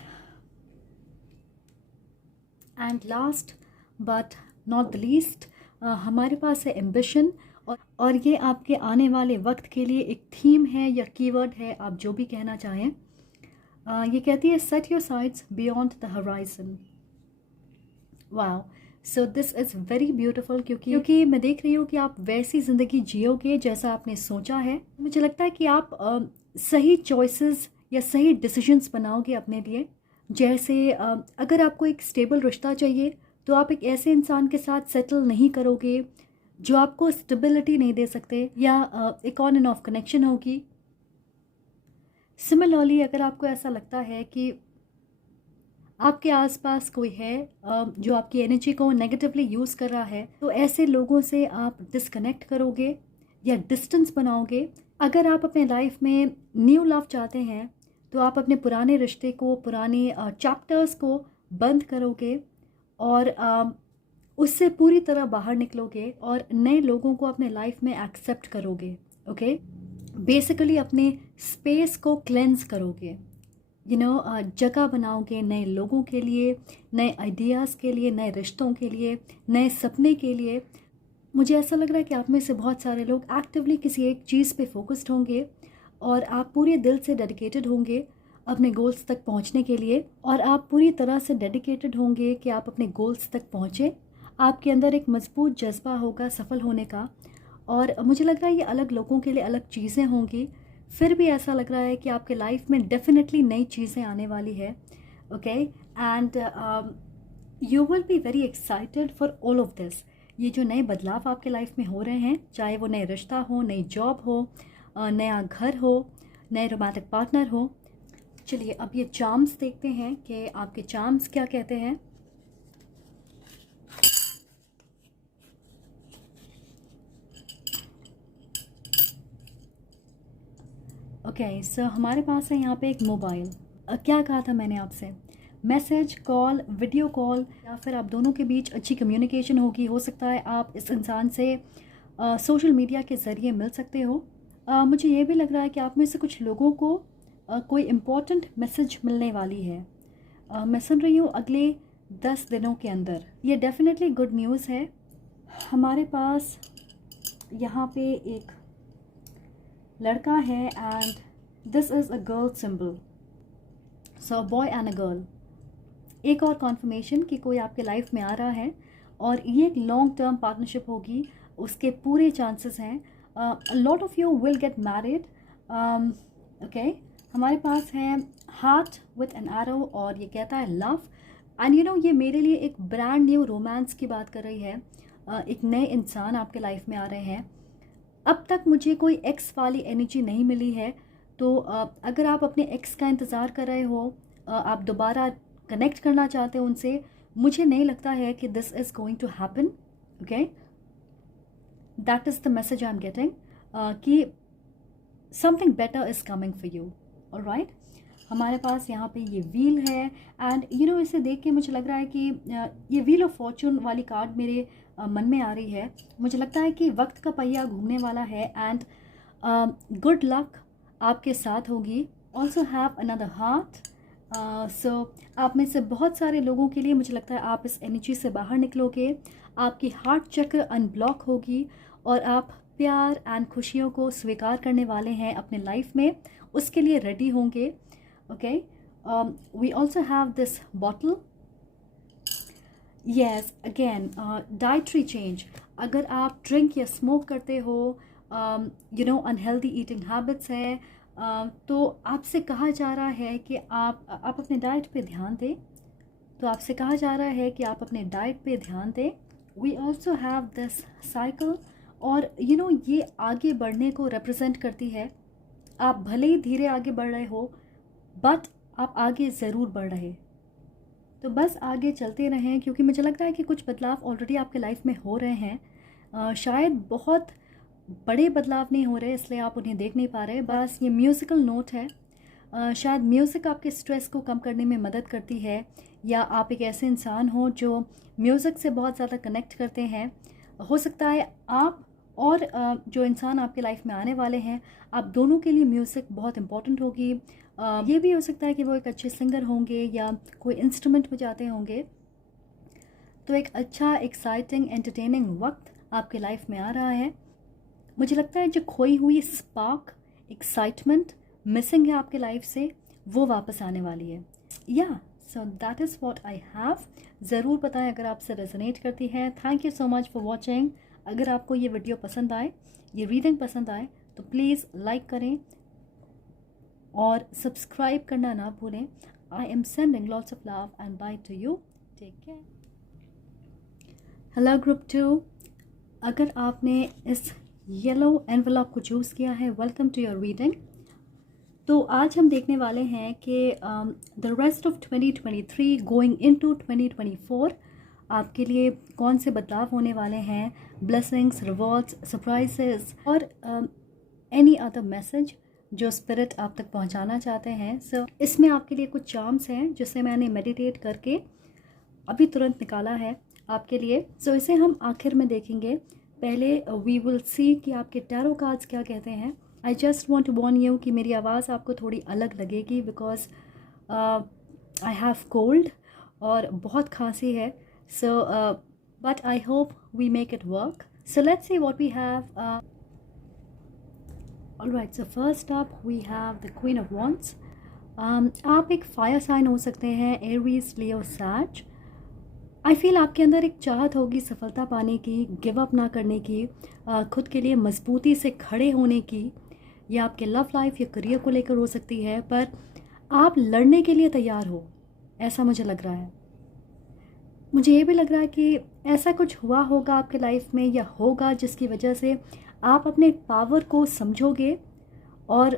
and last but not the least, हमारे पास है एम्बिशन, और ये आपके आने वाले वक्त के लिए एक थीम है या कीवर्ड है, आप जो भी कहना चाहें। ये कहती है set your sites beyond the horizon. Wow, so this is very beautiful, क्योंकि मैं देख रही हूँ कि आप वैसी ज़िंदगी जियोगे जैसा आपने सोचा है। मुझे लगता है कि आप सही चॉइसेस या सही डिसीजंस बनाओगे अपने लिए। जैसे अगर आपको एक स्टेबल रिश्ता चाहिए, तो आप एक ऐसे इंसान के साथ सेटल नहीं करोगे जो आपको स्टेबिलिटी नहीं दे सकते, या एक ऑन एंड ऑफ कनेक्शन होगी। सिमिलरली, अगर आपको ऐसा लगता है कि आपके आसपास कोई है जो आपकी एनर्जी को नेगेटिवली यूज़ कर रहा है, तो ऐसे लोगों से आप डिस्कनेक्ट करोगे या डिस्टेंस बनाओगे। अगर आप अपने लाइफ में न्यू लव चाहते हैं, तो आप अपने पुराने रिश्ते को, पुराने चैप्टर्स को बंद करोगे और उससे पूरी तरह बाहर निकलोगे और नए लोगों को अपने लाइफ में एक्सेप्ट करोगे। ओके, बेसिकली अपने स्पेस को क्लेंस करोगे, जगह बनाओगे नए लोगों के लिए, नए आइडियाज़ के लिए, नए रिश्तों के लिए, नए सपने के लिए। मुझे ऐसा लग रहा है कि आप में से बहुत सारे लोग एक्टिवली किसी एक चीज़ पे फोकस्ड होंगे और आप पूरे दिल से डेडिकेटेड होंगे अपने गोल्स तक पहुंचने के लिए, और आप पूरी तरह से डेडिकेटेड होंगे कि आप अपने गोल्स तक पहुंचे। आपके अंदर एक मजबूत जज्बा होगा सफल होने का, और मुझे लग रहा है ये अलग लोगों के लिए अलग चीज़ें होंगी। फिर भी ऐसा लग रहा है कि आपके लाइफ में डेफिनेटली नई चीज़ें आने वाली है। Okay, and you will be very excited for all of this. ये जो नए बदलाव आपके लाइफ में हो रहे हैं, चाहे वो नए रिश्ता हो, नई जॉब हो, नया घर हो, नए रोमांटिक पार्टनर हो। चलिए अब ये चार्म्स देखते हैं कि आपके चार्म्स क्या कहते हैं। ओके, सो हमारे पास है यहाँ पे एक मोबाइल। क्या कहा था मैंने आपसे? मैसेज, कॉल, वीडियो कॉल, या फिर आप दोनों के बीच अच्छी कम्युनिकेशन होगी। हो सकता है आप इस इंसान से सोशल मीडिया के ज़रिए मिल सकते हो। मुझे ये भी लग रहा है कि आप में से कुछ लोगों को कोई इम्पोर्टेंट मैसेज मिलने वाली है। मैं सुन रही हूँ अगले 10 दिनों के अंदर। ये डेफिनेटली गुड न्यूज़ है। हमारे पास यहाँ पे एक लड़का है and this is a girl symbol, so boy and a girl. एक और कॉन्फर्मेशन कि कोई आपके लाइफ में आ रहा है और ये एक लॉन्ग टर्म पार्टनरशिप होगी, उसके पूरे चांसेस हैं। Lot of you will get married. Okay, हमारे पास है हार्ट विथ एन एरो और ये कहता है लव। एंड यू नो ये मेरे लिए एक ब्रांड न्यू रोमांस की बात कर रही है। एक नए इंसान आपके लाइफ में आ रहे हैं। अब तक मुझे कोई एक्स वाली एनर्जी नहीं मिली है, तो अगर आप अपने एक्स का इंतज़ार कर रहे हो, आप दोबारा कनेक्ट करना चाहते हो उनसे, मुझे नहीं लगता है कि this is going to happen. Okay, that is the message I am getting कि something better is coming for you. Alright, हमारे पास यहाँ पे ये व्हील है एंड यू नो इसे देख के मुझे लग रहा है कि ये व्हील ऑफ फॉर्चून वाली कार्ड मेरे मन में आ रही है। मुझे लगता है कि वक्त का पहिया घूमने वाला है एंड गुड लक आपके साथ होगी। Also have another heart. So आप में से बहुत सारे लोगों के लिए मुझे लगता है आप इस एनर्जी से बाहर निकलोगे, आपकी हार्ट चक्र अनब्लॉक होगी और आप प्यार एंड खुशियों को स्वीकार करने वाले हैं अपने लाइफ में, उसके लिए रेडी होंगे। Okay, we also have this bottle. Yes, again dietary change. अगर आप ड्रिंक या स्मोक करते हो, you know unhealthy eating habits है, तो आपसे कहा जा रहा है कि आप अपने डाइट पे ध्यान दें। तो आपसे कहा जा रहा है कि आप अपने डाइट पे ध्यान दें। We also have this cycle और यू नो ये आगे बढ़ने को रिप्रेजेंट करती है। आप भले ही धीरे आगे बढ़ रहे हो बट आप आगे ज़रूर बढ़ रहे, तो बस आगे चलते रहें क्योंकि मुझे लगता है कि कुछ बदलाव ऑलरेडी आपके लाइफ में हो रहे हैं। शायद बहुत बड़े बदलाव नहीं हो रहे इसलिए आप उन्हें देख नहीं पा रहे, बस ये म्यूज़िकल नोट है। शायद म्यूज़िक आपके स्ट्रेस को कम करने में मदद करती है, या आप एक ऐसे इंसान हो जो म्यूज़िक से बहुत ज़्यादा कनेक्ट करते हैं। हो सकता है आप और जो इंसान आपके लाइफ में आने वाले हैं, आप दोनों के लिए म्यूज़िक बहुत इम्पॉर्टेंट होगी। ये भी हो सकता है कि वो एक अच्छे सिंगर होंगे या कोई इंस्ट्रूमेंट बजाते होंगे। तो एक अच्छा एक्साइटिंग एंटरटेनिंग वक्त आपके लाइफ में आ रहा है। मुझे लगता है जो खोई हुई स्पार्क, एक्साइटमेंट मिसिंग है आपके लाइफ से, वो वापस आने वाली है। या सो that is what I have. ज़रूर बताएं अगर आपसे रेजोनेट करती है। Thank you so much for watching. अगर आपको ये वीडियो पसंद आए, ये रीडिंग पसंद आए, तो प्लीज़ लाइक करें और सब्सक्राइब करना ना भूलें। I am sending lots of love and bye to you. Take care. Hello group 2, अगर आपने इस येलो एनवलप को चूज़ किया है, वेलकम टू योर रीडिंग। तो आज हम देखने वाले हैं कि the rest of 2023 going into 2024 आपके लिए कौन से बदलाव होने वाले हैं, ब्लेसिंग्स, रिवॉर्ड्स, सरप्राइजेस और एनी अदर मैसेज जो स्पिरिट आप तक पहुंचाना चाहते हैं। सो इसमें आपके लिए कुछ चार्म्स हैं जिसे मैंने मेडिटेट करके अभी तुरंत निकाला है आपके लिए। सो इसे हम आखिर में देखेंगे। पहले वी विल सी कि आपके टैरो कार्ड्स क्या कहते हैं। I just want to warn you कि मेरी आवाज़ आपको थोड़ी अलग लगेगी बिकॉज आई हैव कोल्ड और बहुत खांसी है। So but I hope we make it work. So let's see what we have. Alright, so first up we have the queen of wands. आप एक फायर साइन हो सकते हैं, एरीज, लियो, सैज। आई फील आपके अंदर एक चाहत होगी सफलता पाने की, गिव अप ना करने की, खुद के लिए मजबूती से खड़े होने की। या आपके लव लाइफ या करियर को लेकर हो सकती है, पर आप लड़ने के लिए तैयार हो, ऐसा मुझे लग रहा है। मुझे ये भी लग रहा है कि ऐसा कुछ हुआ होगा आपके लाइफ में या होगा जिसकी वजह से आप अपने पावर को समझोगे और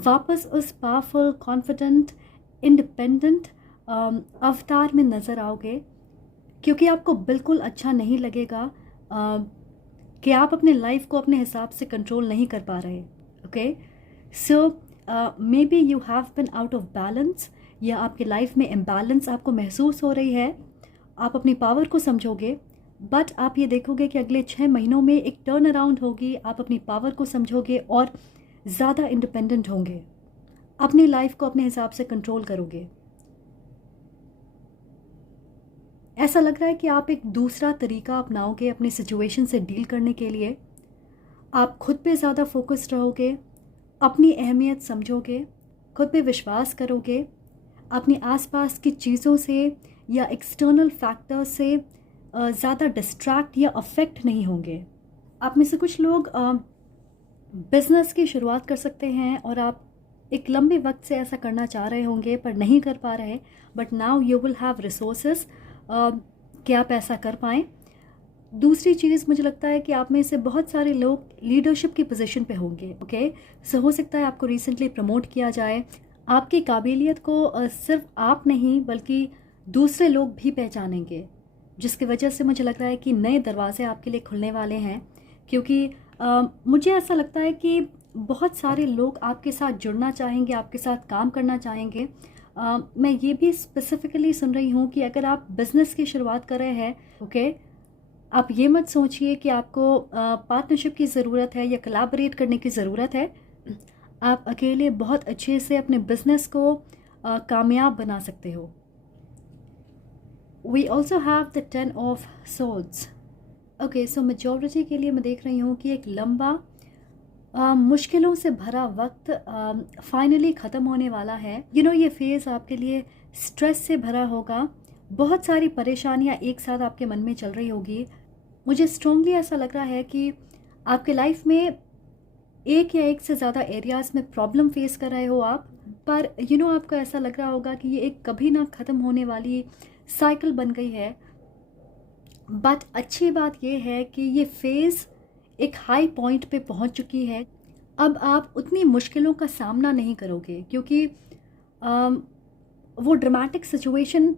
वापस उस पावरफुल, कॉन्फिडेंट, इंडिपेंडेंट अवतार में नज़र आओगे, क्योंकि आपको बिल्कुल अच्छा नहीं लगेगा कि आप अपने लाइफ को अपने हिसाब से कंट्रोल नहीं कर पा रहे। Okay, so may be you have been out of balance, या आपके लाइफ में इम्बैलेंस आपको महसूस हो रही है। आप अपनी पावर को समझोगे, बट आप ये देखोगे कि अगले 6 महीनों में एक टर्न अराउंड होगी। आप अपनी पावर को समझोगे और ज़्यादा इंडिपेंडेंट होंगे, अपनी लाइफ को अपने हिसाब से कंट्रोल करोगे। ऐसा लग रहा है कि आप एक दूसरा तरीका अपनाओगे अपनी सिचुएशन से डील करने के लिए। आप खुद पे ज़्यादा फोकस्ड रहोगे, अपनी अहमियत समझोगे, खुद पे विश्वास करोगे, अपने आसपास की चीज़ों से या एक्सटर्नल फैक्टर्स से ज़्यादा डिस्ट्रैक्ट या अफेक्ट नहीं होंगे। आप में से कुछ लोग बिज़नेस की शुरुआत कर सकते हैं और आप एक लंबे वक्त से ऐसा करना चाह रहे होंगे पर नहीं कर पा रहे, but now you will have resources कि आप ऐसा कर पाएँ। दूसरी चीज़ मुझे लगता है कि आप में से बहुत सारे लोग लीडरशिप की पोजीशन पे होंगे। ओके, सो हो सकता है आपको रिसेंटली प्रमोट किया जाए। आपकी काबिलियत को सिर्फ आप नहीं बल्कि दूसरे लोग भी पहचानेंगे, जिसकी वजह से मुझे लग रहा है कि नए दरवाजे आपके लिए खुलने वाले हैं। क्योंकि मुझे ऐसा लगता है कि बहुत सारे लोग आपके साथ जुड़ना चाहेंगे, आपके साथ काम करना चाहेंगे। मैं ये भी स्पेसिफिकली सुन रही हूँ कि अगर आप बिज़नेस की शुरुआत कर रहे हैं, ओके, आप ये मत सोचिए कि आपको पार्टनरशिप की ज़रूरत है या कोलैबोरेट करने की ज़रूरत है। आप अकेले बहुत अच्छे से अपने बिज़नेस को कामयाब बना सकते हो। We also have the 10 of swords. Okay, so majority के लिए मैं देख रही हूँ कि एक लंबा मुश्किलों से भरा वक्त फाइनली ख़त्म होने वाला है। ये फेज़ आपके लिए स्ट्रेस से भरा होगा। बहुत सारी परेशानियाँ एक साथ आपके मन में चल रही होगी। मुझे स्ट्रांगली ऐसा लग रहा है कि आपके लाइफ में एक या एक से ज़्यादा एरियाज़ में प्रॉब्लम फेस कर रहे हो आप, पर आपको ऐसा लग रहा होगा कि ये एक कभी ना ख़त्म होने वाली साइकिल बन गई है। बट अच्छी बात ये है कि ये फेज़ एक हाई पॉइंट पे पहुंच चुकी है। अब आप उतनी मुश्किलों का सामना नहीं करोगे क्योंकि अम, वो ड्रामेटिक सिचुएशन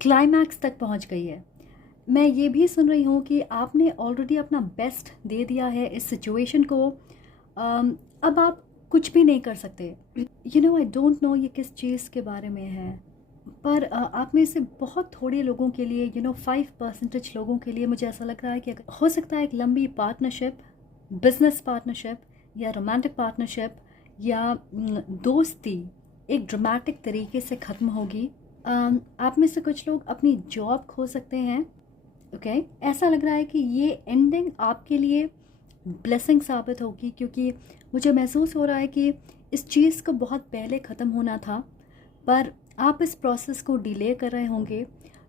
क्लाइमैक्स तक पहुंच गई है। मैं ये भी सुन रही हूँ कि आपने ऑलरेडी अपना बेस्ट दे दिया है इस सिचुएशन को। अब आप कुछ भी नहीं कर सकते। आई डोंट नो ये किस चीज़ के बारे में है, पर आप में से बहुत थोड़े लोगों के लिए 5% लोगों के लिए मुझे ऐसा लग रहा है कि हो सकता है एक लंबी पार्टनरशिप, बिजनेस पार्टनरशिप या रोमांटिक पार्टनरशिप या दोस्ती एक ड्रामेटिक तरीके से ख़त्म होगी। आप में से कुछ लोग अपनी जॉब खो सकते हैं। ओके, ऐसा लग रहा है कि ये एंडिंग आपके लिए ब्लेसिंग साबित होगी, क्योंकि मुझे महसूस हो रहा है कि इस चीज़ को बहुत पहले ख़त्म होना था, पर आप इस प्रोसेस को डिले कर रहे होंगे।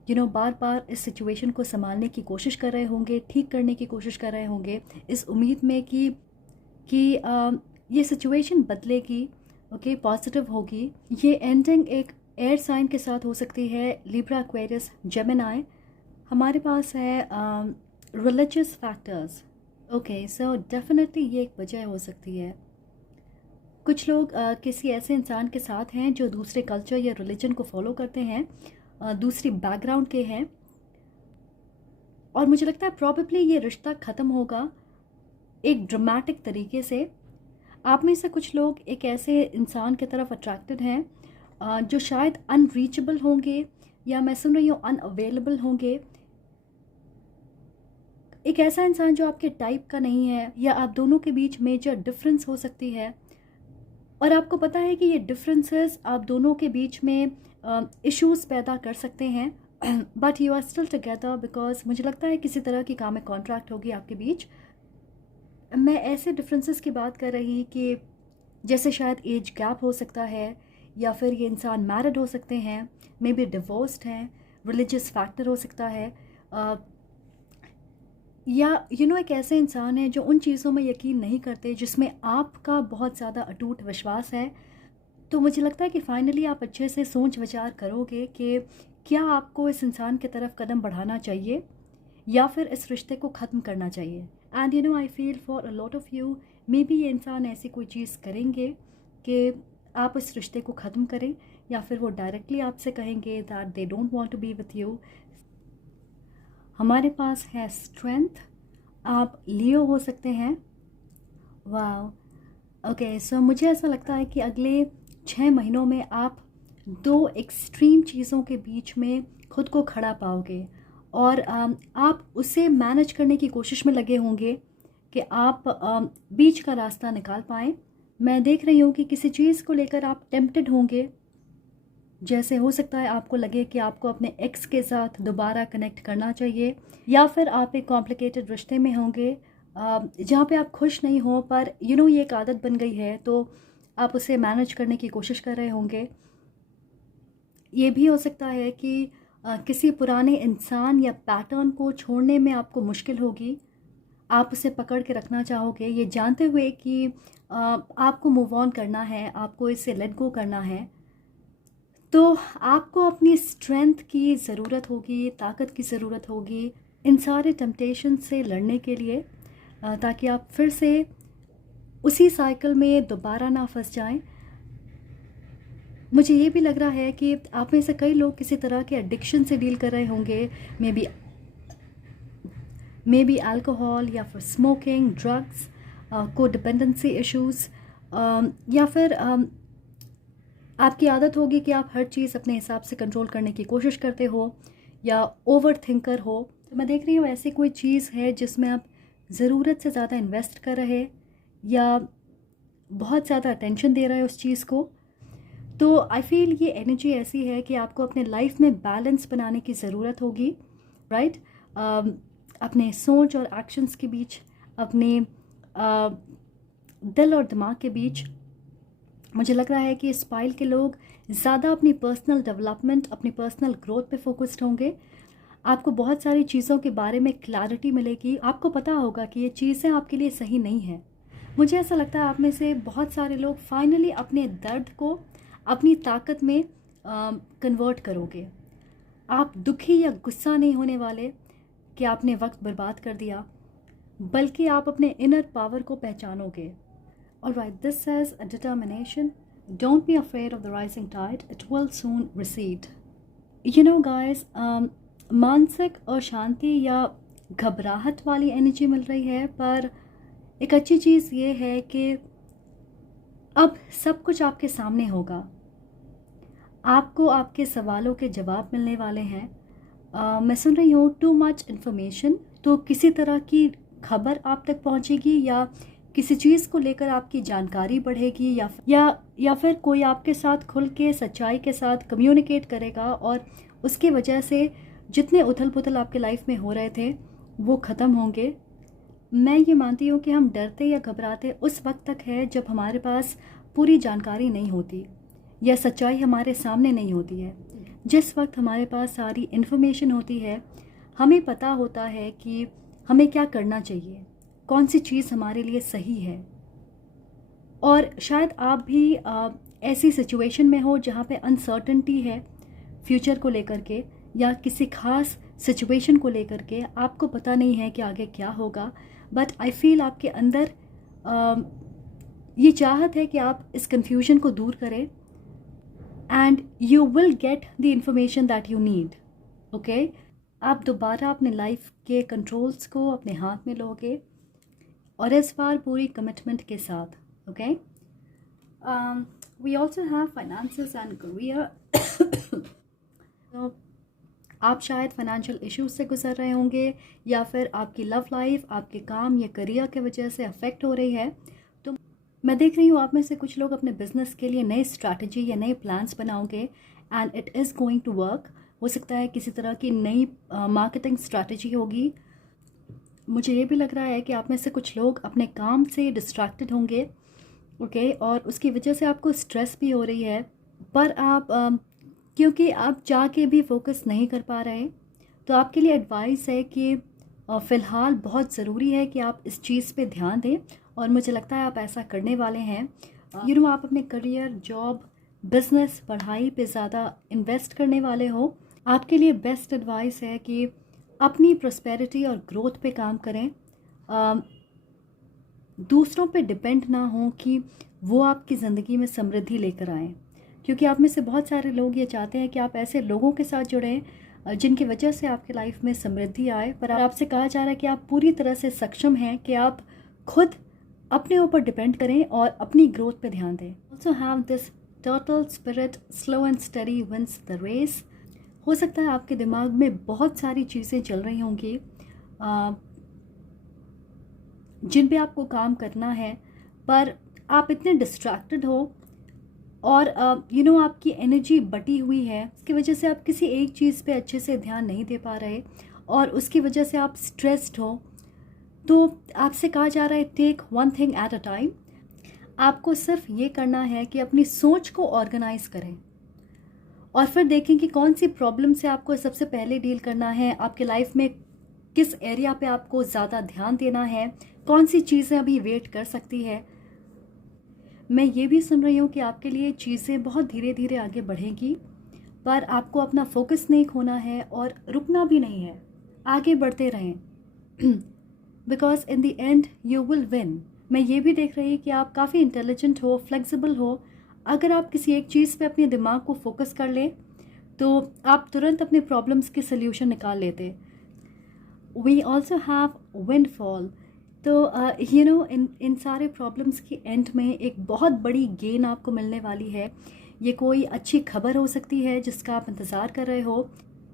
बार बार इस सिचुएशन को संभालने की कोशिश कर रहे होंगे, ठीक करने की कोशिश कर रहे होंगे, इस उम्मीद में कि ये सिचुएशन बदलेगी, ओके, पॉजिटिव होगी। ये एंडिंग एक एयर साइन के साथ हो सकती है, लिब्रा, एक्वेरियस, जेमिनी। हमारे पास है religious factors. Okay, so definitely ये एक वजह हो सकती है। कुछ लोग किसी ऐसे इंसान के साथ हैं जो दूसरे कल्चर या रिलीजन को फॉलो करते हैं, दूसरी बैकग्राउंड के हैं, और मुझे लगता है प्रॉबेबली ये रिश्ता ख़त्म होगा एक ड्रामेटिक तरीके से। आप में से कुछ लोग एक ऐसे इंसान की तरफ अट्रैक्टेड हैं जो शायद अनरीचेबल होंगे, या मैं सुन रही हूँ अनअवेलेबल होंगे। एक ऐसा इंसान जो आपके टाइप का नहीं है, या आप दोनों के बीच मेजर डिफरेंस हो सकती है, और आपको पता है कि ये डिफरेंसेस आप दोनों के बीच में इश्यूज पैदा कर सकते हैं, but you are still together because मुझे लगता है किसी तरह की काम कॉन्ट्रैक्ट होगी आपके बीच। मैं ऐसे डिफरेंसेस की बात कर रही कि जैसे शायद एज गैप हो सकता है, या फिर ये इंसान मैरिड हो सकते हैं, मे बी डिवोर्स्ड हैं, रिलीजियस फैक्टर हो सकता है, या एक ऐसे इंसान है जो उन चीज़ों में यकीन नहीं करते जिसमें आपका बहुत ज़्यादा अटूट विश्वास है। तो मुझे लगता है कि फाइनली आप अच्छे से सोच विचार करोगे कि क्या आपको इस इंसान की तरफ कदम बढ़ाना चाहिए या फिर इस रिश्ते को ख़त्म करना चाहिए। And I feel for a lot of you, may be ये इंसान ऐसी कोई चीज़ करेंगे कि आप इस रिश्ते को ख़त्म करें, या फिर वो डायरेक्टली आपसे कहेंगे that they don't want to be with you. हमारे पास है स्ट्रेंथ, आप लियो हो सकते हैं। वाह, ओके, सो मुझे ऐसा लगता है कि अगले 6 महीनों में आप 2 एक्सट्रीम चीज़ों के बीच में खुद को खड़ा पाओगे, और आप उसे मैनेज करने की कोशिश में लगे होंगे कि आप बीच का रास्ता निकाल पाएँ। मैं देख रही हूँ कि किसी चीज़ को लेकर आप टेम्प्टेड होंगे, जैसे हो सकता है आपको लगे कि आपको अपने एक्स के साथ दोबारा कनेक्ट करना चाहिए, या फिर आप एक कॉम्प्लिकेटेड रिश्ते में होंगे जहाँ पे आप खुश नहीं हो, पर ये एक आदत बन गई है तो आप उसे मैनेज करने की कोशिश कर रहे होंगे। ये भी हो सकता है कि किसी पुराने इंसान या पैटर्न को छोड़ने में आपको मुश्किल होगी। आप उसे पकड़ के रखना चाहोगे, ये जानते हुए कि आपको मूव ऑन करना है, आपको इसे लेट गो करना है। तो आपको अपनी स्ट्रेंथ की ज़रूरत होगी, ताकत की ज़रूरत होगी इन सारे टेम्पटेशन से लड़ने के लिए, ताकि आप फिर से उसी साइकिल में दोबारा ना फंस जाएं। मुझे ये भी लग रहा है कि आप में से कई लोग किसी तरह के एडिक्शन से डील कर रहे होंगे, मे बी अल्कोहल या फिर स्मोकिंग, ड्रग्स, को डिपेंडेंसी इश्यूज़, या फिर आपकी आदत होगी कि आप हर चीज़ अपने हिसाब से कंट्रोल करने की कोशिश करते हो या ओवर थिंकर हो। तो मैं देख रही हूँ ऐसी कोई चीज़ है जिसमें आप ज़रूरत से ज़्यादा इन्वेस्ट कर रहे या बहुत ज़्यादा अटेंशन दे रहे हो उस चीज़ को। तो आई फील ये एनर्जी ऐसी है कि आपको अपने लाइफ में बैलेंस बनाने की ज़रूरत होगी, राइट? अपने सोच और एक्शंस के बीच, अपने दिल और दिमाग के बीच। मुझे लग रहा है कि इस पाइल के लोग ज़्यादा अपनी पर्सनल डेवलपमेंट, अपनी पर्सनल ग्रोथ पे फोकस्ड होंगे। आपको बहुत सारी चीज़ों के बारे में क्लैरिटी मिलेगी। आपको पता होगा कि ये चीज़ें आपके लिए सही नहीं है। मुझे ऐसा लगता है आप में से बहुत सारे लोग फाइनली अपने दर्द को अपनी ताकत में कन्वर्ट करोगे। आप दुखी या गुस्सा नहीं होने वाले कि आपने वक्त बर्बाद कर दिया, बल्कि आप अपने इनर पावर को पहचानोगे। Alright, this says a determination. Don't be afraid of the rising tide. It will soon recede. You know guys, मानसिक अशांति या घबराहट वाली एनर्जी मिल रही है, पर एक अच्छी चीज़ ये है कि अब सब कुछ आपके सामने होगा। आपको आपके सवालों के जवाब मिलने वाले हैं। मैं सुन रही हूँ टू मच इन्फॉर्मेशन, तो किसी तरह की खबर आप तक पहुँचेगी या किसी चीज़ को लेकर आपकी जानकारी बढ़ेगी, या फिर कोई आपके साथ खुल के सच्चाई के साथ कम्युनिकेट करेगा और उसकी वजह से जितने उथल पुथल आपके लाइफ में हो रहे थे वो ख़त्म होंगे। मैं ये मानती हूँ कि हम डरते या घबराते उस वक्त तक है जब हमारे पास पूरी जानकारी नहीं होती या सच्चाई हमारे सामने नहीं होती है। जिस वक्त हमारे पास सारी इन्फॉर्मेशन होती है, हमें पता होता है कि हमें क्या करना चाहिए, कौन सी चीज़ हमारे लिए सही है। और शायद आप भी ऐसी सिचुएशन में हो जहाँ पे अनसर्टेनिटी है फ्यूचर को लेकर के, या किसी खास सिचुएशन को लेकर के आपको पता नहीं है कि आगे क्या होगा। बट आई फील आपके अंदर ये चाहत है कि आप इस कन्फ्यूजन को दूर करें, and you will get the information that you need. Okay, आप दोबारा अपने लाइफ के कंट्रोल्स को अपने हाथ में लोगे, और इस बार पूरी कमिटमेंट के साथ। Okay, we also have finances and career. तो आप शायद फाइनेंशियल इश्यूज से गुजर रहे होंगे, या फिर आपकी लव लाइफ आपके काम या करियर के वजह से अफेक्ट हो रही है। तो मैं देख रही हूँ आप में से कुछ लोग अपने बिजनेस के लिए नई स्ट्रैटेजी या नए प्लान्स बनाओगे, and it is going to work. हो सकता है किसी तरह की नई मार्केटिंग स्ट्रैटेजी होगी। मुझे ये भी लग रहा है कि आप में से कुछ लोग अपने काम से डिस्ट्रैक्टेड होंगे, ओके, और उसकी वजह से आपको स्ट्रेस भी हो रही है, पर आप क्योंकि आप चाह के भी फोकस नहीं कर पा रहे, तो आपके लिए एडवाइस है कि फ़िलहाल बहुत ज़रूरी है कि आप इस चीज़ पे ध्यान दें, और मुझे लगता है आप ऐसा करने वाले हैं। आप अपने करियर, जॉब, बिज़नेस, पढ़ाई पे ज़्यादा इन्वेस्ट करने वाले हो। आपके लिए बेस्ट एडवाइस है कि अपनी प्रॉस्पेरिटी और ग्रोथ पे काम करें। दूसरों पे डिपेंड ना हो कि वो आपकी ज़िंदगी में समृद्धि लेकर आएँ, क्योंकि आप में से बहुत सारे लोग ये चाहते हैं कि आप ऐसे लोगों के साथ जुड़ें जिनकी वजह से आपके लाइफ में समृद्धि आए, पर आपसे कहा जा रहा है कि आप पूरी तरह से सक्षम हैं कि आप खुद अपने ऊपर डिपेंड करें और अपनी ग्रोथ पे ध्यान दें। Also have this turtle spirit, slow and steady wins the race. हो सकता है आपके दिमाग में बहुत सारी चीज़ें चल रही होंगी जिन पे आपको काम करना है, पर आप इतने डिस्ट्रैक्टेड हो और आपकी एनर्जी बटी हुई है, उसकी वजह से आप किसी एक चीज़ पे अच्छे से ध्यान नहीं दे पा रहे, और उसकी वजह से आप स्ट्रेस्ड हो। तो आपसे कहा जा रहा है take one thing at a time. आपको सिर्फ ये करना है कि अपनी सोच को ऑर्गेनाइज करें और फिर देखें कि कौन सी प्रॉब्लम से आपको सबसे पहले डील करना है, आपके लाइफ में किस एरिया पे आपको ज़्यादा ध्यान देना है, कौन सी चीज़ें अभी वेट कर सकती है। मैं ये भी सुन रही हूँ कि आपके लिए चीज़ें बहुत धीरे धीरे आगे बढ़ेंगी, पर आपको अपना फोकस नहीं खोना है और रुकना भी नहीं है, आगे बढ़ते रहें because in the end you will win. मैं ये भी देख रही कि आप काफ़ी इंटेलिजेंट हो, फ्लेक्सिबल हो। अगर आप किसी एक चीज़ पे अपने दिमाग को फोकस कर लें तो आप तुरंत अपने प्रॉब्लम्स के सल्यूशन निकाल लेते। We also have windfall. तो इन सारे प्रॉब्लम्स की एंड में एक बहुत बड़ी गेन आपको मिलने वाली है। ये कोई अच्छी खबर हो सकती है जिसका आप इंतज़ार कर रहे हो।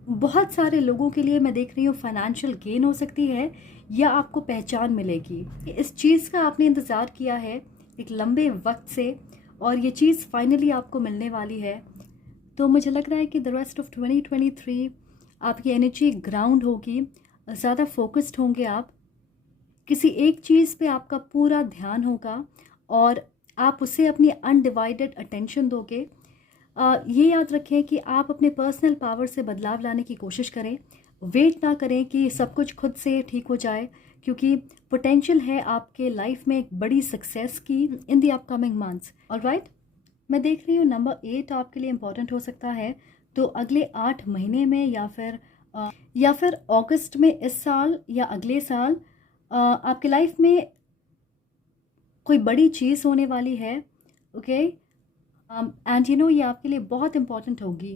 बहुत सारे लोगों के लिए मैं देख रही हूँ फाइनेंशियल गेन हो सकती है या आपको पहचान मिलेगी। इस चीज़ का आपने इंतज़ार किया है एक लंबे वक्त से और ये चीज़ फाइनली आपको मिलने वाली है। तो मुझे लग रहा है कि द रेस्ट ऑफ 2023 आपकी एनर्जी ग्राउंड होगी, ज़्यादा फोकस्ड होंगे आप, किसी एक चीज़ पे आपका पूरा ध्यान होगा और आप उसे अपनी अनडिवाइडेड अटेंशन दोगे। ये याद रखें कि आप अपने पर्सनल पावर से बदलाव लाने की कोशिश करें। वेट ना करें कि सब कुछ खुद से ठीक हो जाए, क्योंकि पोटेंशियल है आपके लाइफ में एक बड़ी सक्सेस की इन द अपकमिंग मंथ्स। ऑलराइट, मैं देख रही हूँ नंबर 8 आपके लिए इम्पॉर्टेंट हो सकता है। तो अगले 8 महीने में या फिर अगस्त में इस साल या अगले साल आपके लाइफ में कोई बड़ी चीज़ होने वाली है। ओके, एंड ये आपके लिए बहुत इम्पॉर्टेंट होगी।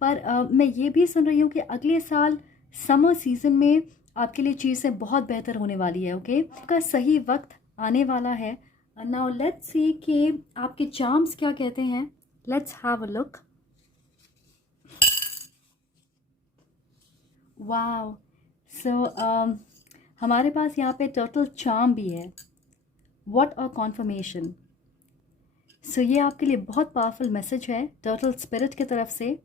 पर मैं ये भी सुन रही हूँ कि अगले साल समर सीजन में आपके लिए चीज़ें बहुत बेहतर होने वाली है। ओके, आपका सही वक्त आने वाला है। नाउ लेट्स सी कि आपके चार्म्स क्या कहते हैं। Let's have a look. Wow, so हमारे पास यहाँ पे टर्टल चार्म भी है। What a confirmation. सो ये आपके लिए बहुत पावरफुल मैसेज है टर्टल स्पिरिट की तरफ से।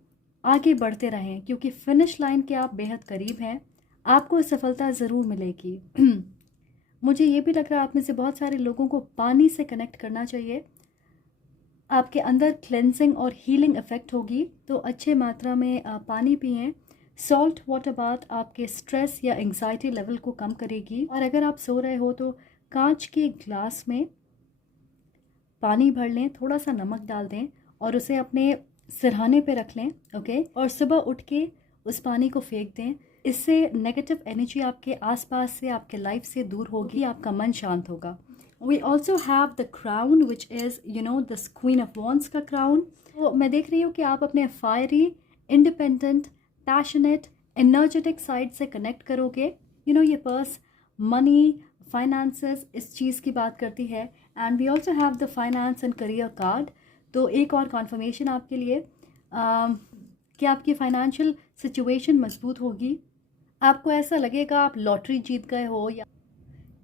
आगे बढ़ते रहें क्योंकि फिनिश लाइन के आप बेहद करीब हैं। आपको सफलता ज़रूर मिलेगी। मुझे ये भी लग रहा है आप में से बहुत सारे लोगों को पानी से कनेक्ट करना चाहिए। आपके अंदर क्लेंजिंग और हीलिंग इफ़ेक्ट होगी, तो अच्छे मात्रा में पानी पिएं। सॉल्ट वाटर बाथ आपके स्ट्रेस या एंग्जाइटी लेवल को कम करेगी। और अगर आप सो रहे हो तो कांच के ग्लास में पानी भर लें, थोड़ा सा नमक डाल दें और उसे अपने सिरहाने पे रख लें। ओके, और सुबह उठ के उस पानी को फेंक दें। इससे नेगेटिव एनर्जी आपके आसपास से, आपके लाइफ से दूर होगी, आपका मन शांत होगा। We also have the crown which is the queen of wands का क्राउन। तो मैं देख रही हूँ कि आप अपने fiery, independent, passionate, energetic side से कनेक्ट करोगे। ये पर्स, मनी, फाइनेंसेस इस चीज़ की बात करती है। And we also have the finance and career card. तो एक और कॉन्फर्मेशन आपके लिए कि आपकी फाइनेंशियल सिचुएशन मजबूत होगी। आपको ऐसा लगेगा आप लॉटरी जीत गए हो,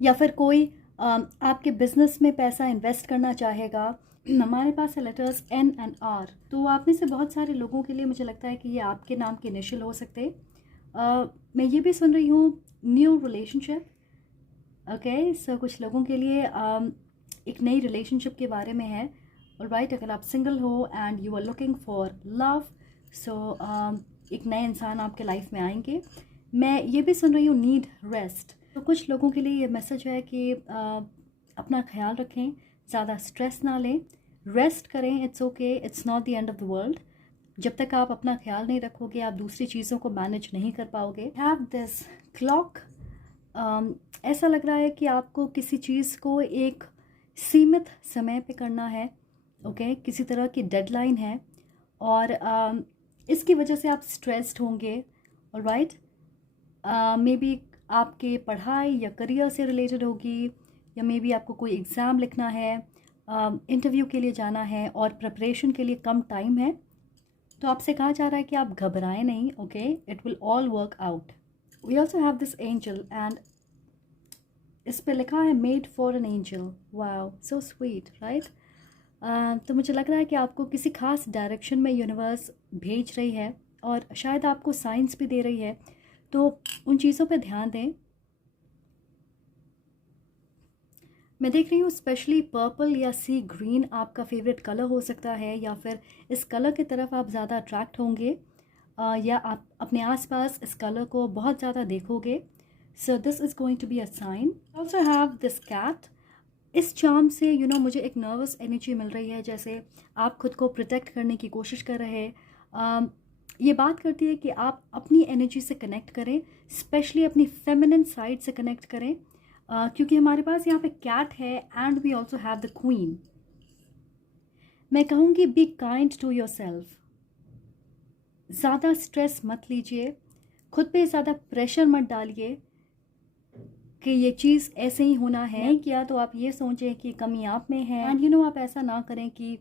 या फिर कोई आपके बिजनेस में पैसा इन्वेस्ट करना चाहेगा। हमारे पास है लेटर्स N and R। तो आप में से बहुत सारे लोगों के लिए मुझे लगता है कि ये आपके नाम के इनिशियल हो सकते। मैं ये भी सुन रही हूँ न्यू रिलेशनशिप। ओके, सो कुछ लोगों के लिए एक नई रिलेशनशिप के बारे में है। ऑलराइट, अगर आप सिंगल हो and you are looking for love, so एक नए इंसान आपके लाइफ में आएंगे। मैं ये भी सुन रही हूँ नीड रेस्ट। तो कुछ लोगों के लिए ये मैसेज है कि अपना ख्याल रखें, ज़्यादा स्ट्रेस ना लें, रेस्ट करें। It's okay, it's not the end of the world. जब तक आप अपना ख्याल नहीं रखोगे आप दूसरी चीज़ों को मैनेज नहीं कर पाओगे। Have this clock. ऐसा लग रहा है कि आपको किसी चीज़ को एक सीमित समय पे करना है। ओके, किसी तरह की डेडलाइन है और इसकी वजह से आप स्ट्रेस्ड होंगे। ऑलराइट, मे बी आपके पढ़ाई या करियर से रिलेटेड होगी, या मे बी आपको कोई एग्ज़ाम लिखना है, इंटरव्यू के लिए जाना है और प्रिपरेशन के लिए कम टाइम है। तो आपसे कहा जा रहा है कि आप घबराएं नहीं। Okay, it will all work out. We also have this angel and इस पे लिखा है made for an angel. Wow, so sweet, right. तो मुझे लग रहा है कि आपको किसी खास डायरेक्शन में यूनिवर्स भेज रही है और शायद आपको साइंस भी दे रही है। तो उन चीज़ों पे ध्यान दें। मैं देख रही हूँ स्पेशली पर्पल या सी ग्रीन आपका फेवरेट कलर हो सकता है, या फिर इस कलर की तरफ आप ज़्यादा अट्रैक्ट होंगे, या आप अपने आसपास इस कलर को बहुत ज़्यादा देखोगे. So this is going to be a sign. Also have this cat. इस चार्म से मुझे एक नर्वस एनर्जी मिल रही है, जैसे आप खुद को प्रोटेक्ट करने की कोशिश कर रहे हैं. ये बात करती है कि आप अपनी एनर्जी से कनेक्ट करें, स्पेशली अपनी फेमिनिन साइड से कनेक्ट करें, क्योंकि हमारे पास यहाँ पे कैट है and we also have the queen. मैं कहूँगी be kind to yourself. ज़्यादा स्ट्रेस मत लीजिए, खुद पे ज़्यादा प्रेशर मत डालिए कि ये चीज़ ऐसे ही होना है. नहीं किया तो आप ये सोचें कि कमी आप में है. एंड आप ऐसा ना करें कि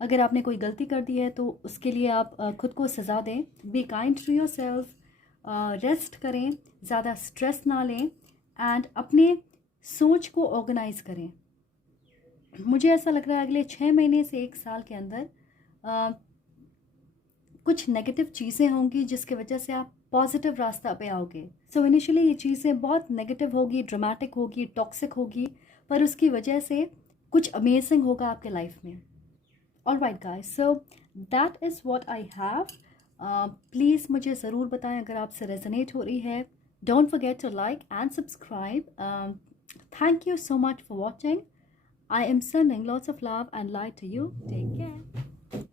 अगर आपने कोई गलती कर दी है तो उसके लिए आप खुद को सज़ा दें. Be kind to yourself. Rest करें, ज़्यादा स्ट्रेस ना लें एंड अपने सोच को ऑर्गेनाइज करें. मुझे ऐसा लग रहा है अगले 6 महीने से 1 साल के अंदर कुछ नेगेटिव चीज़ें होंगी जिसकी वजह से आप पॉजिटिव रास्ता पे आओगे. सो इनिशियली ये चीज़ें बहुत नेगेटिव होगी, ड्रामेटिक होगी, टॉक्सिक होगी, पर उसकी वजह से कुछ अमेजिंग होगा आपके लाइफ में. Alright guys, so that is what I have. Please मुझे ज़रूर बताएं अगर आपसे रेजोनेट हो रही है. Don't forget to like and subscribe. Thank you so much for watching. I am sending lots of love and light to you. Take care.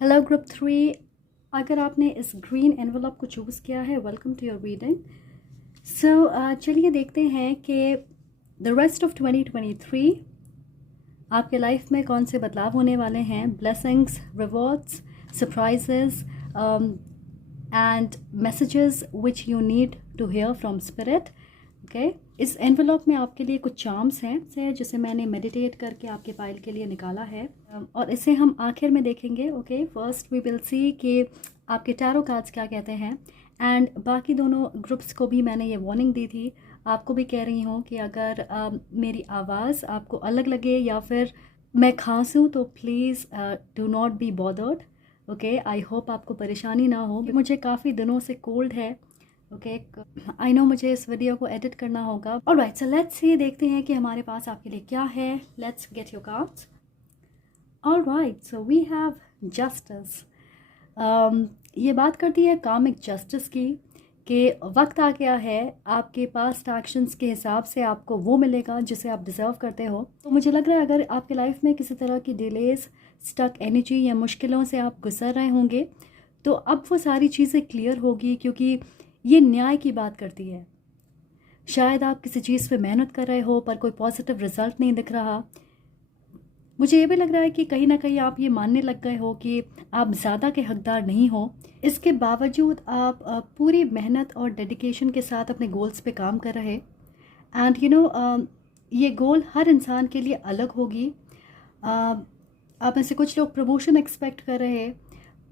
Hello group 3. अगर आपने इस ग्रीन एनवलप को चूज़ किया है, वेलकम टू योर रीडिंग. सो चलिए देखते हैं कि द रेस्ट ऑफ 2023 आपके लाइफ में कौन से बदलाव होने वाले हैं. Blessings, rewards, surprises and messages which you need to hear from spirit. Okay, इस एनवलप में आपके लिए कुछ चार्म्स हैं जिसे मैंने मेडिटेट करके आपके फाइल के लिए निकाला है, और इसे हम आखिर में देखेंगे. Okay, first we will see कि आपके टैरो कार्ड्स क्या कहते हैं. एंड बाकी दोनों ग्रुप्स को भी मैंने ये वार्निंग दी थी. आपको भी कह रही हूँ कि अगर मेरी आवाज़ आपको अलग लगे या फिर मैं खांसूँ तो please do not be bothered. Okay, I hope आपको परेशानी ना हो. मुझे काफ़ी दिनों से कोल्ड है. ओके, आई नो मुझे इस वीडियो को एडिट करना होगा. ऑलराइट, सो लेट्स सी, देखते हैं कि हमारे पास आपके लिए क्या है. Let's get your cards. Alright, so we have justice. ये बात करती है कार्मिक जस्टिस की कि वक्त आ गया है, आपके पास्ट एक्शंस के हिसाब से आपको वो मिलेगा जिसे आप डिज़र्व करते हो. तो मुझे लग रहा है अगर आपके लाइफ में किसी तरह की डिलेज, स्टक एनर्जी या मुश्किलों से आप गुजर रहे होंगे तो अब वो सारी चीज़ें क्लियर होगी, क्योंकि ये न्याय की बात करती है. शायद आप किसी चीज़ पे मेहनत कर रहे हो पर कोई पॉजिटिव रिजल्ट नहीं दिख रहा. मुझे ये भी लग रहा है कि कहीं ना कहीं आप ये मानने लग गए हो कि आप ज़्यादा के हकदार नहीं हो. इसके बावजूद आप पूरी मेहनत और डेडिकेशन के साथ अपने गोल्स पे काम कर रहे. एंड ये गोल हर इंसान के लिए अलग होगी. आप में से कुछ लोग प्रमोशन एक्सपेक्ट कर रहे हैं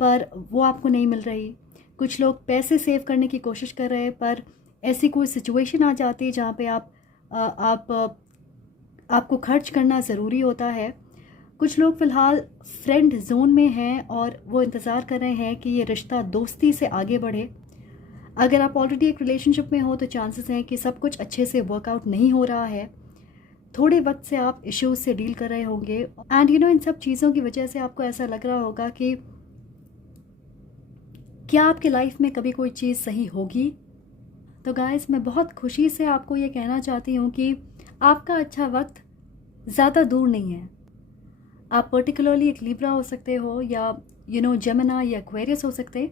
पर वो आपको नहीं मिल रही. कुछ लोग पैसे सेव करने की कोशिश कर रहे हैं पर ऐसी कोई सिचुएशन आ जाती है जहाँ पे आपको खर्च करना ज़रूरी होता है. कुछ लोग फ़िलहाल फ्रेंड जोन में हैं और वो इंतज़ार कर रहे हैं कि ये रिश्ता दोस्ती से आगे बढ़े. अगर आप ऑलरेडी एक रिलेशनशिप में हो तो चांसेस हैं कि सब कुछ अच्छे से वर्कआउट नहीं हो रहा है. थोड़े वक्त से आप इश्यूज से डील कर रहे होंगे. एंड इन सब चीज़ों की वजह से आपको ऐसा लग रहा होगा कि क्या आपके लाइफ में कभी कोई चीज़ सही होगी. तो गाइस, मैं बहुत खुशी से आपको ये कहना चाहती हूँ कि आपका अच्छा वक्त ज़्यादा दूर नहीं है. आप पर्टिकुलरली एक लिब्रा हो सकते हो या जेमिनी या एक्वेरियस हो सकते.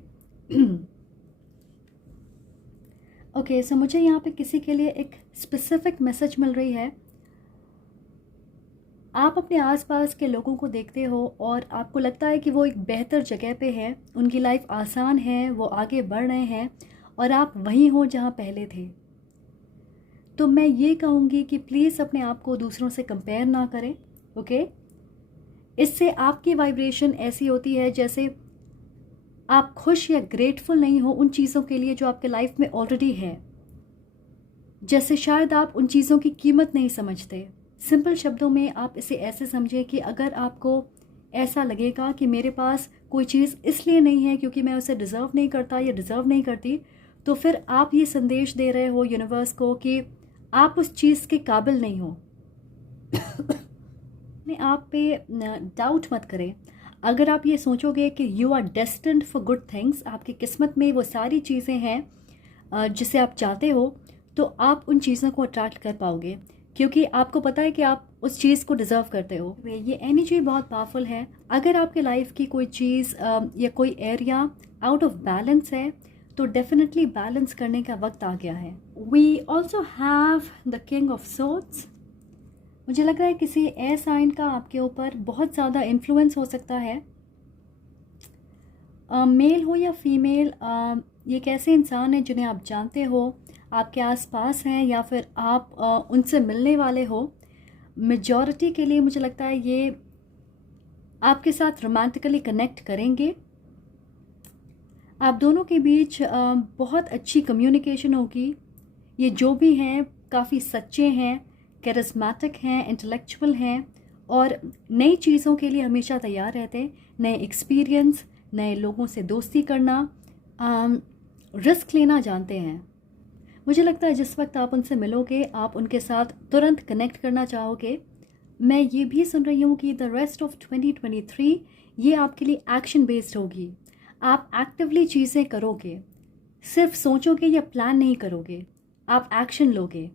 ओके, सो मुझे यहाँ पे किसी के लिए एक स्पेसिफिक मैसेज मिल रही है. आप अपने आसपास के लोगों को देखते हो और आपको लगता है कि वो एक बेहतर जगह पे है, उनकी लाइफ आसान है, वो आगे बढ़ रहे हैं और आप वहीं हो जहाँ पहले थे. तो मैं ये कहूँगी कि प्लीज़ अपने आप को दूसरों से कंपेयर ना करें. ओके, इससे आपकी वाइब्रेशन ऐसी होती है जैसे आप खुश या ग्रेटफुल नहीं हो उन चीज़ों के लिए जो आपके लाइफ में ऑलरेडी है. जैसे शायद आप उन चीज़ों की कीमत नहीं समझते. सिंपल शब्दों में आप इसे ऐसे समझें कि अगर आपको ऐसा लगेगा कि मेरे पास कोई चीज़ इसलिए नहीं है क्योंकि मैं उसे डिज़र्व नहीं करता या डिज़र्व नहीं करती, तो फिर आप ये संदेश दे रहे हो यूनिवर्स को कि आप उस चीज़ के काबिल नहीं हो. अपने आप पे डाउट मत करें। अगर आप ये सोचोगे कि you are destined for good things, आपकी किस्मत में वो सारी चीज़ें हैं जिसे आप चाहते हो, तो आप उन चीज़ों को अट्रैक्ट कर पाओगे, क्योंकि आपको पता है कि आप उस चीज़ को डिज़र्व करते हो। ये एनर्जी बहुत पावरफुल है। अगर आपके लाइफ की कोई चीज़ या कोई एरिया आउट ऑफ बैलेंस है, तो डेफिनेटली बैलेंस करने का वक्त आ गया है। We also have the king of swords. मुझे लग रहा है किसी एयर साइन का आपके ऊपर बहुत ज़्यादा इन्फ्लुएंस हो सकता है, मेल हो या फीमेल। ये एक ऐसे इंसान है जिन्हें आप जानते हो, आपके आसपास हैं, या फिर आप उनसे मिलने वाले हो। मेजॉरिटी के लिए मुझे लगता है ये आपके साथ रोमांटिकली कनेक्ट करेंगे। आप दोनों के बीच बहुत अच्छी कम्युनिकेशन होगी। ये जो भी हैं काफ़ी सच्चे हैं, कैरिस्मेटिक हैं, इंटेलेक्चुअल हैं, और नई चीज़ों के लिए हमेशा तैयार रहते हैं। नए एक्सपीरियंस, नए लोगों से दोस्ती करना, रिस्क लेना जानते हैं। मुझे लगता है जिस वक्त आप उनसे मिलोगे, आप उनके साथ तुरंत कनेक्ट करना चाहोगे। मैं ये भी सुन रही हूँ कि द रेस्ट ऑफ 2023 ये आपके लिए एक्शन बेस्ड होगी। आप एक्टिवली चीज़ें करोगे, सिर्फ सोचोगे या प्लान नहीं करोगे, आप एक्शन लोगे।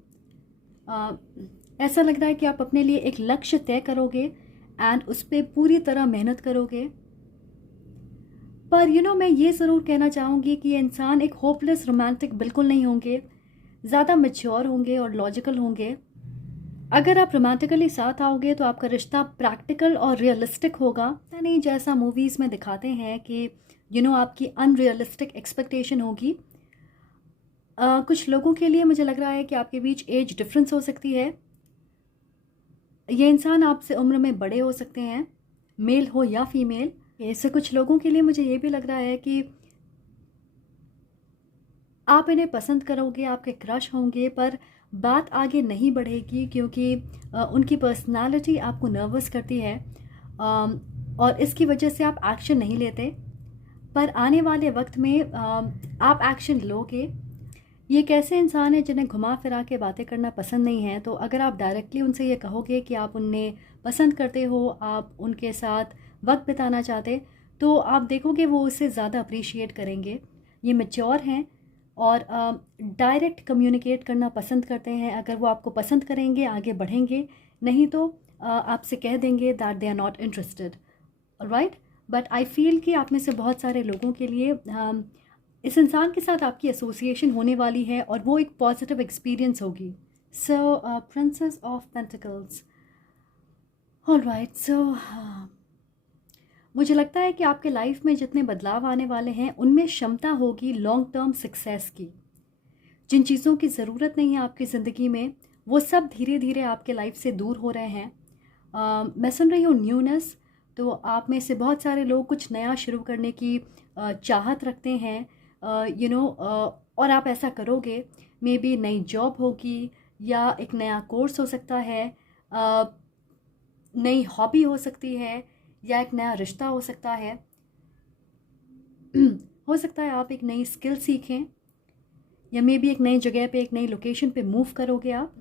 ऐसा लग रहा है कि आप अपने लिए एक लक्ष्य तय करोगे एंड उस पर पूरी तरह मेहनत करोगे। पर मैं ये ज़रूर कहना चाहूँगी कि ये इंसान एक होपलेस रोमांटिक बिल्कुल नहीं होंगे, ज़्यादा मैच्योर होंगे और लॉजिकल होंगे। अगर आप रोमांटिकली साथ आओगे तो आपका रिश्ता प्रैक्टिकल और रियलिस्टिक होगा, नहीं जैसा मूवीज़ में दिखाते हैं कि आपकी अनरियलिस्टिक एक्सपेक्टेशन होगी। कुछ लोगों के लिए मुझे लग रहा है कि आपके बीच एज डिफरेंस हो सकती है। ये इंसान आपसे उम्र में बड़े हो सकते हैं, मेल हो या फीमेल। ऐसे कुछ लोगों के लिए मुझे ये भी लग रहा है कि आप इन्हें पसंद करोगे, आपके क्रश होंगे, पर बात आगे नहीं बढ़ेगी क्योंकि उनकी पर्सनालिटी आपको नर्वस करती है, और इसकी वजह से आप एक्शन नहीं लेते। पर आने वाले वक्त में आप एक्शन लोगे। ये कैसे इंसान है जिन्हें घुमा फिरा के बातें करना पसंद नहीं है, तो अगर आप डायरेक्टली उनसे ये कहोगे कि आप उन्हें पसंद करते हो, आप उनके साथ वक्त बिताना चाहते, तो आप देखोगे वो उसे ज़्यादा अप्रिशिएट करेंगे। ये मैच्योर हैं और डायरेक्ट कम्युनिकेट करना पसंद करते हैं। अगर वो आपको पसंद करेंगे आगे बढ़ेंगे, नहीं तो आपसे कह देंगे that they are not interested, right. But I feel कि आप में से बहुत सारे लोगों के लिए इस इंसान के साथ आपकी एसोसिएशन होने वाली है और वो एक पॉजिटिव एक्सपीरियंस होगी। सो प्रिंसेस ऑफ पेंटिकल्स, ऑलराइट। सो मुझे लगता है कि आपके लाइफ में जितने बदलाव आने वाले हैं उनमें क्षमता होगी लॉन्ग टर्म सक्सेस की। जिन चीज़ों की ज़रूरत नहीं है आपकी ज़िंदगी में, वो सब धीरे धीरे आपके लाइफ से दूर हो रहे हैं। मैं सुन रही हूँ न्यूनेस, तो आप में से बहुत सारे लोग कुछ नया शुरू करने की चाहत रखते हैं, और आप ऐसा करोगे। मे बी नई जॉब होगी, या एक नया कोर्स हो सकता है, नई हॉबी हो सकती है, या एक नया रिश्ता हो सकता है। हो सकता है आप एक नई स्किल सीखें, या मे बी एक नई जगह पे, एक नई लोकेशन पे मूव करोगे आप।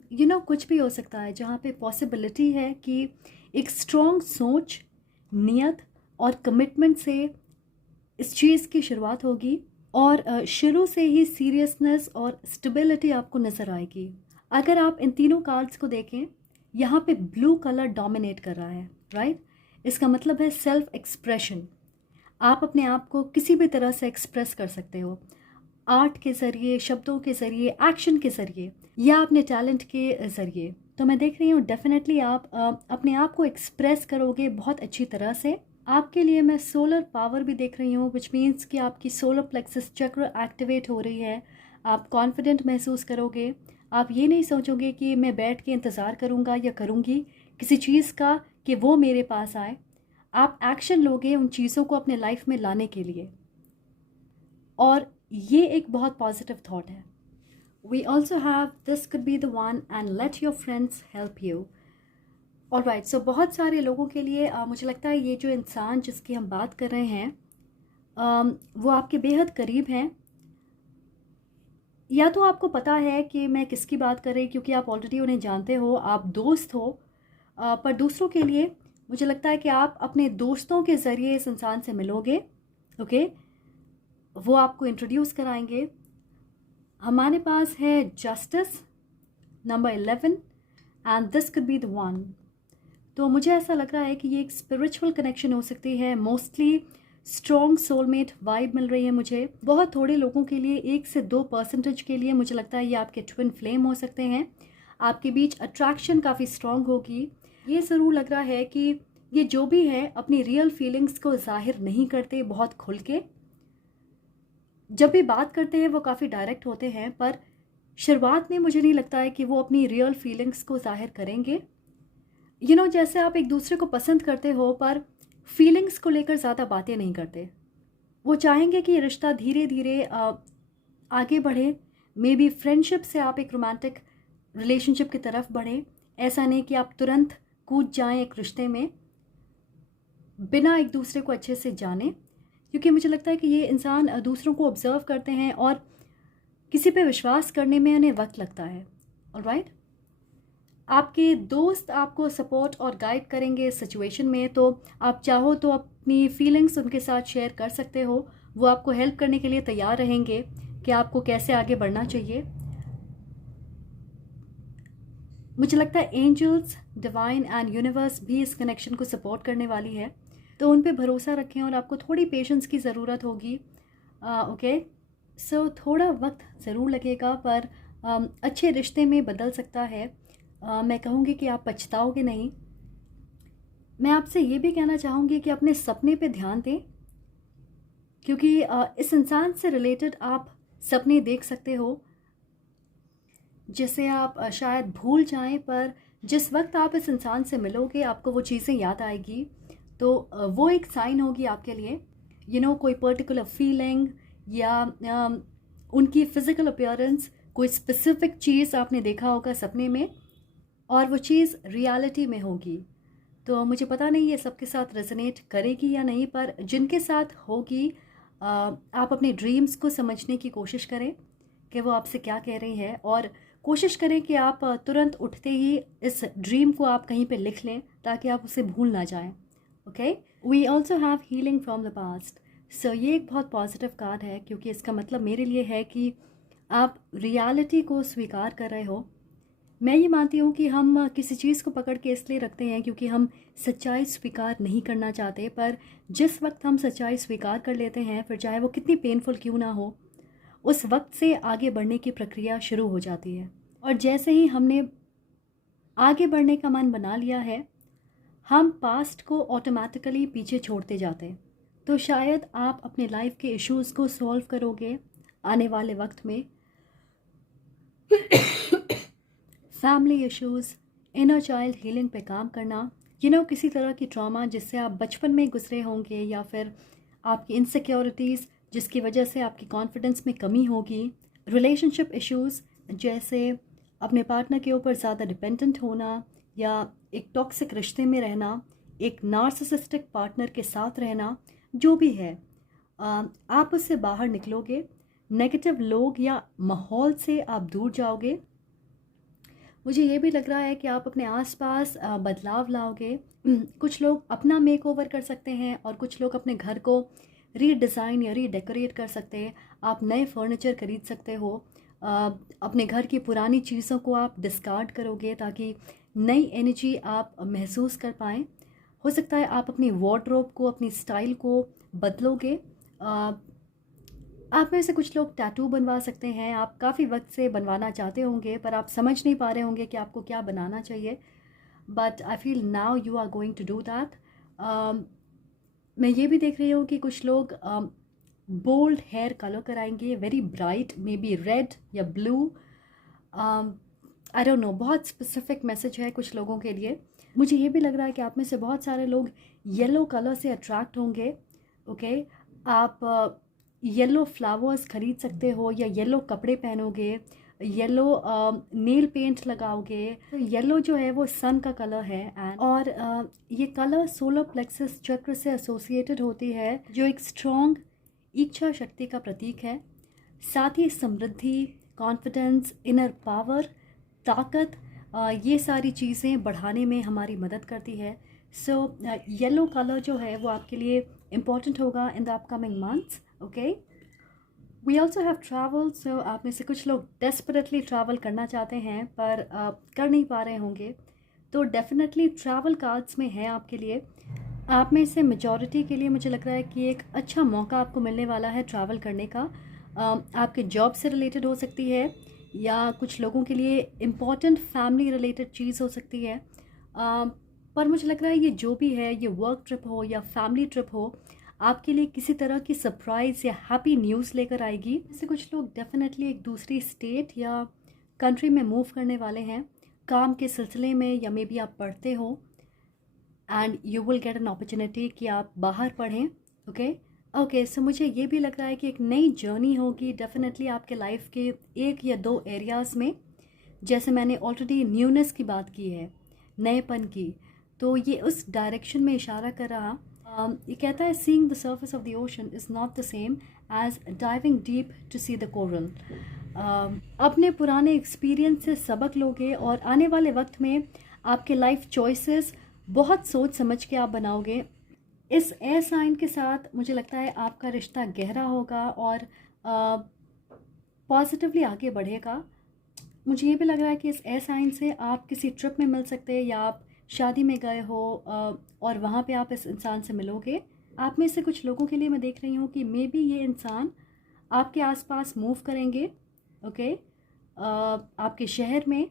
कुछ भी हो सकता है जहाँ पे पॉसिबिलिटी है कि एक स्ट्रॉन्ग सोच, नियत और कमिटमेंट से इस चीज़ की शुरुआत होगी, और शुरू से ही सीरियसनेस और स्टेबिलिटी आपको नज़र आएगी। अगर आप इन तीनों कार्ड्स को देखें, यहाँ पे ब्लू कलर डोमिनेट कर रहा है, राइट। इसका मतलब है सेल्फ एक्सप्रेशन। आप अपने आप को किसी भी तरह से एक्सप्रेस कर सकते हो, आर्ट के ज़रिए, शब्दों के ज़रिए, एक्शन के ज़रिए, या अपने टैलेंट के ज़रिए। तो मैं देख रही हूँ डेफिनेटली आप अपने आप को एक्सप्रेस करोगे बहुत अच्छी तरह से। आपके लिए मैं सोलर पावर भी देख रही हूँ, विच मीन्स कि आपकी सोलर प्लेक्सस चक्र एक्टिवेट हो रही है। आप कॉन्फिडेंट महसूस करोगे। आप ये नहीं सोचोगे कि मैं बैठ के इंतज़ार करूँगा या करूँगी किसी चीज़ का कि वो मेरे पास आए। आप एक्शन लोगे उन चीज़ों को अपने लाइफ में लाने के लिए, और ये एक बहुत पॉजिटिव थॉट है। We also have this could be the one and let your friends help you. Alright, so बहुत सारे लोगों के लिए मुझे लगता है ये जो इंसान जिसकी हम बात कर रहे हैं, वो आपके बेहद करीब हैं। या तो आपको पता है कि मैं किसकी बात कर रही, क्योंकि आप ऑलरेडी उन्हें जानते हो, आप दोस्त हो, पर दूसरों के लिए मुझे लगता है कि आप अपने दोस्तों के ज़रिए इस इंसान से मिलोगे, ओके? वो आपको इंट्रोड्यूस कराएंगे। हमारे पास है justice number 11 and this could be the one. तो मुझे ऐसा लग रहा है कि ये एक स्पिरिचुअल कनेक्शन हो सकती है। मोस्टली स्ट्रॉन्ग सोलमेट वाइब मिल रही है मुझे। बहुत थोड़े लोगों के लिए 1 से 2% के लिए मुझे लगता है ये आपके ट्विन फ्लेम हो सकते हैं। आपके बीच अट्रैक्शन काफ़ी स्ट्रॉन्ग होगी। ये ज़रूर लग रहा है कि ये जो भी है अपनी रियल फीलिंग्स को जाहिर नहीं करते बहुत खुल के। जब भी बात करते हैं वो काफ़ी डायरेक्ट होते हैं, पर शुरुआत में मुझे नहीं लगता है कि वो अपनी रियल फीलिंग्स को जाहिर करेंगे। जैसे आप एक दूसरे को पसंद करते हो पर फीलिंग्स को लेकर ज़्यादा बातें नहीं करते। वो चाहेंगे कि ये रिश्ता धीरे धीरे आगे बढ़े। मे बी फ्रेंडशिप से आप एक रोमांटिक रिलेशनशिप की तरफ बढ़े। ऐसा नहीं कि आप तुरंत कूद जाएं एक रिश्ते में बिना एक दूसरे को अच्छे से जाने, क्योंकि मुझे लगता है कि ये इंसान दूसरों को ऑब्जर्व करते हैं और किसी पे विश्वास करने में उन्हें वक्त लगता है। ऑलराइट, आपके दोस्त आपको सपोर्ट और गाइड करेंगे इस सिचुएशन में, तो आप चाहो तो अपनी फीलिंग्स उनके साथ शेयर कर सकते हो। वो आपको हेल्प करने के लिए तैयार रहेंगे कि आपको कैसे आगे बढ़ना चाहिए। मुझे लगता है एंजल्स, डिवाइन एंड यूनिवर्स भी इस कनेक्शन को सपोर्ट करने वाली है, तो उन पे भरोसा रखें और आपको थोड़ी पेशेंस की ज़रूरत होगी। ओके, सो थोड़ा वक्त ज़रूर लगेगा पर अच्छे रिश्ते में बदल सकता है। मैं कहूँगी कि आप पछताओगे नहीं। मैं आपसे ये भी कहना चाहूँगी कि अपने सपने पे ध्यान दें, क्योंकि इस इंसान से रिलेटेड आप सपने देख सकते हो जिसे आप शायद भूल जाएं, पर जिस वक्त आप इस इंसान से मिलोगे आपको वो चीज़ें याद आएगी। तो वो एक साइन होगी आपके लिए। कोई पर्टिकुलर फीलिंग या उनकी फ़िज़िकल अपीयरेंस, कोई स्पेसिफिक चीज़ आपने देखा होगा सपने में और वो चीज़ रियलिटी में होगी। तो मुझे पता नहीं ये सबके साथ रेजोनेट करेगी या नहीं, पर जिनके साथ होगी आप अपने ड्रीम्स को समझने की कोशिश करें कि वो आपसे क्या कह रही हैं, और कोशिश करें कि आप तुरंत उठते ही इस ड्रीम को आप कहीं पे लिख लें ताकि आप उसे भूल ना जाएं। Okay, we also have healing from the past. So ये एक बहुत पॉजिटिव कार्ड है, क्योंकि इसका मतलब मेरे लिए है कि आप रियलिटी को स्वीकार कर रहे हो। मैं ये मानती हूँ कि हम किसी चीज़ को पकड़ के इसलिए रखते हैं क्योंकि हम सच्चाई स्वीकार नहीं करना चाहते, पर जिस वक्त हम सच्चाई स्वीकार कर लेते हैं, फिर चाहे वो कितनी पेनफुल क्यों ना हो, उस वक्त से आगे बढ़ने की प्रक्रिया शुरू हो जाती है। और जैसे ही हमने आगे बढ़ने का मन बना लिया है, हम पास्ट को ऑटोमेटिकली पीछे छोड़ते जाते हैं। तो शायद आप अपने लाइफ के इश्यूज़ को सॉल्व करोगे आने वाले वक्त में। Family issues, inner child healing पे काम करना, किसी तरह की ट्रॉमा जिससे आप बचपन में गुजरे होंगे, या फिर आपकी इनसिक्योरिटीज़ जिसकी वजह से आपकी कॉन्फिडेंस में कमी होगी। रिलेशनशिप इश्यूज़ जैसे अपने पार्टनर के ऊपर ज़्यादा डिपेंडेंट होना, या एक टॉक्सिक रिश्ते में रहना, एक नार्सिसिस्टिक पार्टनर के साथ रहना, जो भी है आप उससे बाहर निकलोगे। नेगेटिव लोग या माहौल से आप दूर जाओगे। मुझे ये भी लग रहा है कि आप अपने आसपास बदलाव लाओगे। कुछ लोग अपना मेकओवर कर सकते हैं और कुछ लोग अपने घर को रीडिज़ाइन या रीडेकोरेट कर सकते हैं। आप नए फर्नीचर खरीद सकते हो। अपने घर की पुरानी चीज़ों को आप डिस्कार्ड करोगे ताकि नई एनर्जी आप महसूस कर पाएँ। हो सकता है आप अपनी वार्डरोब को, अपनी स्टाइल को बदलोगे। आप में से कुछ लोग टैटू बनवा सकते हैं। आप काफ़ी वक्त से बनवाना चाहते होंगे पर आप समझ नहीं पा रहे होंगे कि आपको क्या बनाना चाहिए, but I feel now you are going to do that. मैं ये भी देख रही हूँ कि कुछ लोग बोल्ड हेयर कलर कराएंगे, very bright, maybe red या ब्लू, आई डोंट नो। बहुत स्पेसिफिक मैसेज है कुछ लोगों के लिए। मुझे ये भी लग रहा है कि आप में से बहुत सारे लोग येलो कलर से अट्रैक्ट होंगे। ओके, आप येलो फ्लावर्स खरीद सकते हो या येलो कपड़े पहनोगे, येलो नेल पेंट लगाओगे। तो येलो जो है वो सन का कलर है, और ये कलर सोलर प्लेक्सस चक्र से एसोसिएटेड होती है, जो एक स्ट्रॉन्ग इच्छा शक्ति का प्रतीक है। साथ ही समृद्धि, कॉन्फिडेंस, इनर पावर, ताकत, ये सारी चीज़ें बढ़ाने में हमारी मदद करती है। सो येलो कलर जो है वो आपके लिए इम्पॉर्टेंट होगा in the upcoming months. Okay, we also have travel. So आप में से कुछ लोग डेस्परेटली ट्रैवल करना चाहते हैं पर कर नहीं पा रहे होंगे, तो डेफिनेटली ट्रैवल कार्ड्स में है आपके लिए। आप में से मेजॉरिटी के लिए मुझे लग रहा है कि एक अच्छा मौका आपको मिलने वाला है ट्रैवल करने का। आपके जॉब से रिलेटेड हो सकती है या कुछ लोगों के लिए इम्पॉर्टेंट फैमिली रिलेटेड चीज़ हो सकती है। पर मुझे लग रहा है ये जो भी है, ये वर्क ट्रिप हो या फैमिली ट्रिप हो, आपके लिए किसी तरह की सरप्राइज़ या हैप्पी न्यूज़ लेकर आएगी। इससे कुछ लोग डेफिनेटली एक दूसरी स्टेट या कंट्री में मूव करने वाले हैं काम के सिलसिले में, या मे बी आप पढ़ते हो and you will get an opportunity कि आप बाहर पढ़ें। ओके, सो मुझे ये भी लग रहा है कि एक नई जर्नी होगी डेफिनेटली आपके लाइफ के 1 या 2 एरियाज़ में। जैसे मैंने ऑलरेडी न्यूनेस की बात की है, नएपन की, तो ये उस डायरेक्शन में इशारा कर रहा। ये कहता है seeing the surface of the ocean is not the same as diving deep to see the coral. अपने पुराने एक्सपीरियंस से सबक लोगे और आने वाले वक्त में आपके लाइफ चॉइसेस बहुत सोच समझ के आप बनाओगे। इस एयर साइन के साथ मुझे लगता है आपका रिश्ता गहरा होगा और पॉजिटिवली आगे बढ़ेगा। मुझे ये भी लग रहा है कि इस एयर साइन से आप किसी ट्रिप में मिल सकते हैं या आप शादी में गए हो और वहाँ पे आप इस इंसान से मिलोगे। आप में से कुछ लोगों के लिए मैं देख रही हूँ कि मे बी ये इंसान आपके आसपास मूव करेंगे, ओके, आपके शहर में,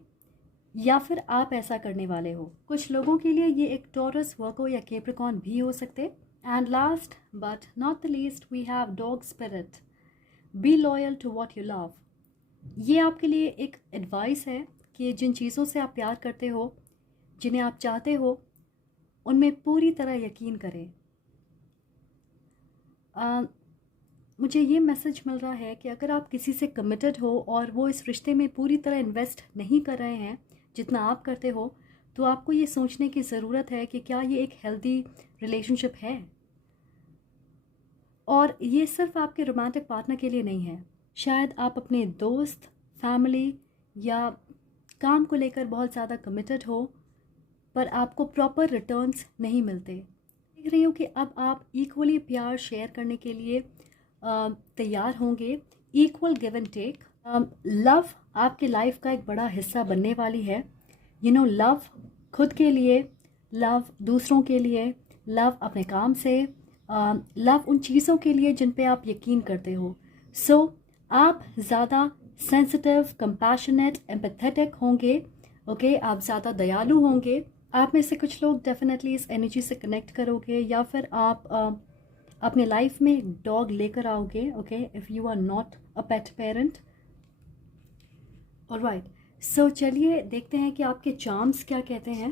या फिर आप ऐसा करने वाले हो। कुछ लोगों के लिए ये एक टॉरस, वर्गो या कैप्रिकॉर्न भी हो सकते। And last but not the least we have dog spirit, be loyal to what you love. ये आपके लिए एक एडवाइस है कि जिन चीज़ों से आप प्यार करते हो, जिन्हें आप चाहते हो, उनमें पूरी तरह यकीन करें। मुझे ये मैसेज मिल रहा है कि अगर आप किसी से कमिटेड हो और वो इस रिश्ते में पूरी तरह इन्वेस्ट नहीं कर रहे हैं जितना आप करते हो, तो आपको ये सोचने की ज़रूरत है कि क्या ये एक हेल्दी रिलेशनशिप है। और ये सिर्फ आपके रोमांटिक पार्टनर के लिए नहीं है। शायद आप अपने दोस्त, फैमिली या काम को लेकर बहुत ज़्यादा कमिटेड हो पर आपको प्रॉपर रिटर्न्स नहीं मिलते। देख रही हूँ कि अब आप इक्वली प्यार शेयर करने के लिए तैयार होंगे, equal give and take. Love आपके लाइफ का एक बड़ा हिस्सा बनने वाली है। लव खुद के लिए, लव दूसरों के लिए, लव अपने काम से, लव उन चीज़ों के लिए जिन पे आप यकीन करते हो। सो आप ज़्यादा सेंसिटिव, कंपैशनेट, एम्पैथेटिक होंगे। ओके, आप ज़्यादा दयालु होंगे। आप में से कुछ लोग डेफिनेटली इस एनर्जी से कनेक्ट करोगे, या फिर आप अपने लाइफ में एक डॉग लेकर आओगे। Okay, if you are not a pet parent. Alright, so चलिए देखते हैं कि आपके चार्म्स क्या कहते हैं।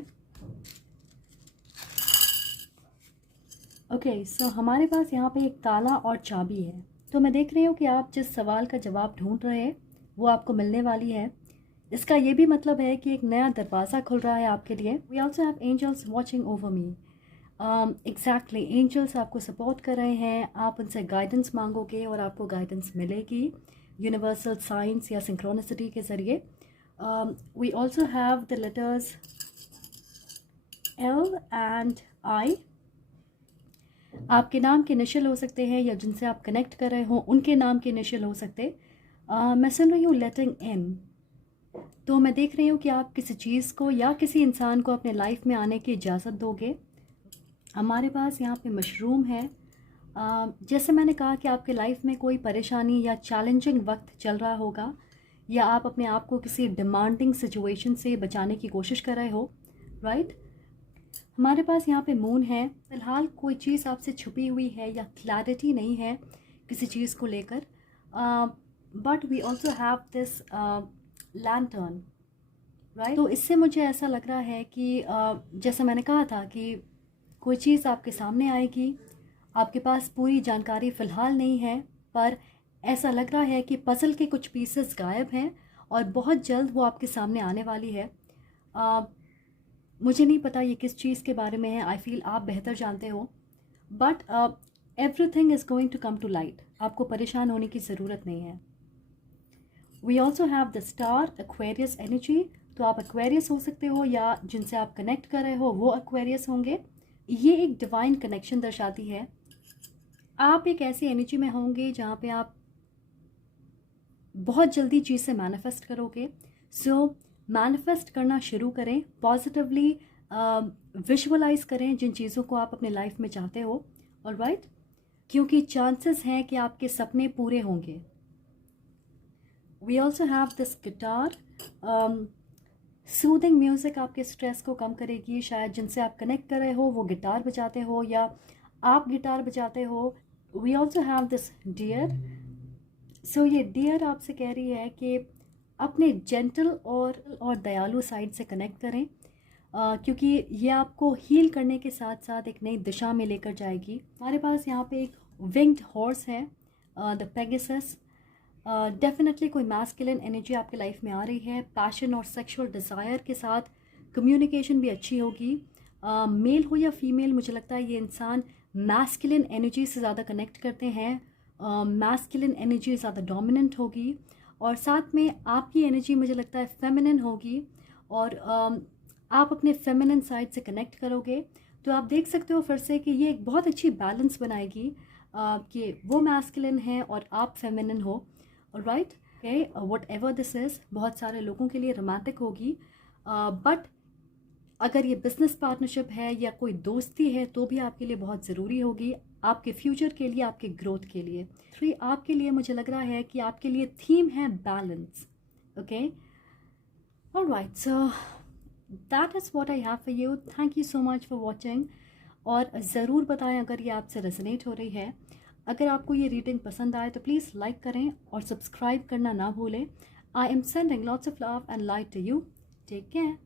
ओके, सो हमारे पास यहाँ पे एक ताला और चाबी है। तो मैं देख रही हूँ कि आप जिस सवाल का जवाब ढूंढ रहे हैं वो आपको मिलने वाली है। इसका ये भी मतलब है कि एक नया दरवाज़ा खुल रहा है आपके लिए। We also have angels watching over me. Exactly, angels आपको सपोर्ट कर रहे हैं। आप उनसे गाइडेंस मांगोगे और आपको गाइडेंस मिलेगी यूनिवर्सल साइंस या सिंक्रोनिसिटी के ज़रिए। We also have the letters L and I। आपके नाम के इनिशियल हो सकते हैं या जिनसे आप कनेक्ट कर रहे हो उनके नाम के इनिशियल हो सकते। मैं सुन रही हूँ लेटिंग इन। तो मैं देख रही हूँ कि आप किसी चीज़ को या किसी इंसान को अपने लाइफ में आने की इजाज़त दोगे। हमारे पास यहाँ पे मशरूम है। जैसे मैंने कहा कि आपके लाइफ में कोई परेशानी या चैलेंजिंग वक्त चल रहा होगा, या आप अपने आप को किसी डिमांडिंग सिचुएशन से बचाने की कोशिश कर रहे हो, राइट। हमारे पास यहाँ पे मून है। फ़िलहाल कोई चीज़ आपसे छुपी हुई है या क्लैरिटी नहीं है किसी चीज़ को लेकर, but we also have this lantern, right. तो इससे मुझे ऐसा लग रहा है कि जैसे मैंने कहा था कि कोई चीज़ आपके सामने आएगी, आपके पास पूरी जानकारी फ़िलहाल नहीं है, पर ऐसा लग रहा है कि पज़ल के कुछ पीसेस गायब हैं और बहुत जल्द वो आपके सामने आने वाली है। मुझे नहीं पता ये किस चीज़ के बारे में है, आई फील आप बेहतर जानते हो, but everything is going to come to light. आपको परेशान होने की ज़रूरत नहीं है। We also have the star, Aquarius energy. तो आप एक्वेरियस हो सकते हो, या जिनसे आप कनेक्ट कर रहे हो वो एक्वेरियस होंगे। ये एक डिवाइन कनेक्शन दर्शाती है। आप एक ऐसी एनर्जी में होंगे जहाँ पे आप बहुत जल्दी चीज़ से मैनिफेस्ट करोगे। सो मैनिफेस्ट करना शुरू करें, पॉजिटिवली विजुअलाइज करें जिन चीज़ों को आप अपने लाइफ में चाहते हो, ऑलराइट, क्योंकि चांसेस हैं कि आपके सपने पूरे होंगे। We also have this guitar. Soothing music आपके स्ट्रेस को कम करेगी। शायद जिनसे आप कनेक्ट कर रहे हो वो गिटार बजाते हो या आप गिटार बजाते हो। We also have this deer. So ये डियर आपसे कह रही है कि अपने जेंटल और दयालु साइड से कनेक्ट करें, क्योंकि ये आपको हील करने के साथ साथ एक नई दिशा में लेकर जाएगी। हमारे पास यहाँ पे एक विंग्ड हॉर्स है, द पेगासस। डेफिनेटली कोई मैस्कुलिन एनर्जी आपकी लाइफ में आ रही है, पैशन और सेक्सुअल डिज़ायर के साथ कम्युनिकेशन भी अच्छी होगी। मेल हो या फीमेल, मुझे लगता है ये इंसान मैस्कुलिन एनर्जी से ज़्यादा कनेक्ट करते हैं, मैस्कुलिन एनर्जी ज़्यादा डोमिनेंट होगी, और साथ में आपकी एनर्जी मुझे लगता है फेमिनिन होगी, और आप अपने फेमिनिन साइड से कनेक्ट करोगे। तो आप देख सकते हो फिर से कि ये एक बहुत अच्छी बैलेंस बनाएगी कि वो मैस्कुलिन है और आप फेमिनिन हो, right. Okay, what ever this is, बहुत सारे लोगों के लिए रोमांटिक होगी, बट अगर ये बिज़नेस पार्टनरशिप है या कोई दोस्ती है तो भी आपके लिए बहुत ज़रूरी होगी, आपके फ्यूचर के लिए, आपके ग्रोथ के लिए। 3 आपके लिए मुझे लग रहा है कि आपके लिए थीम है balance. Okay, alright, so that is what I have for you. Thank you so much for watching, और ज़रूर बताएं अगर ये आपसे रेजोनेट हो रही है। अगर आपको ये रीडिंग पसंद आए तो प्लीज़ लाइक करें और सब्सक्राइब करना ना भूलें। I am sending lots of love and light to you. Take care.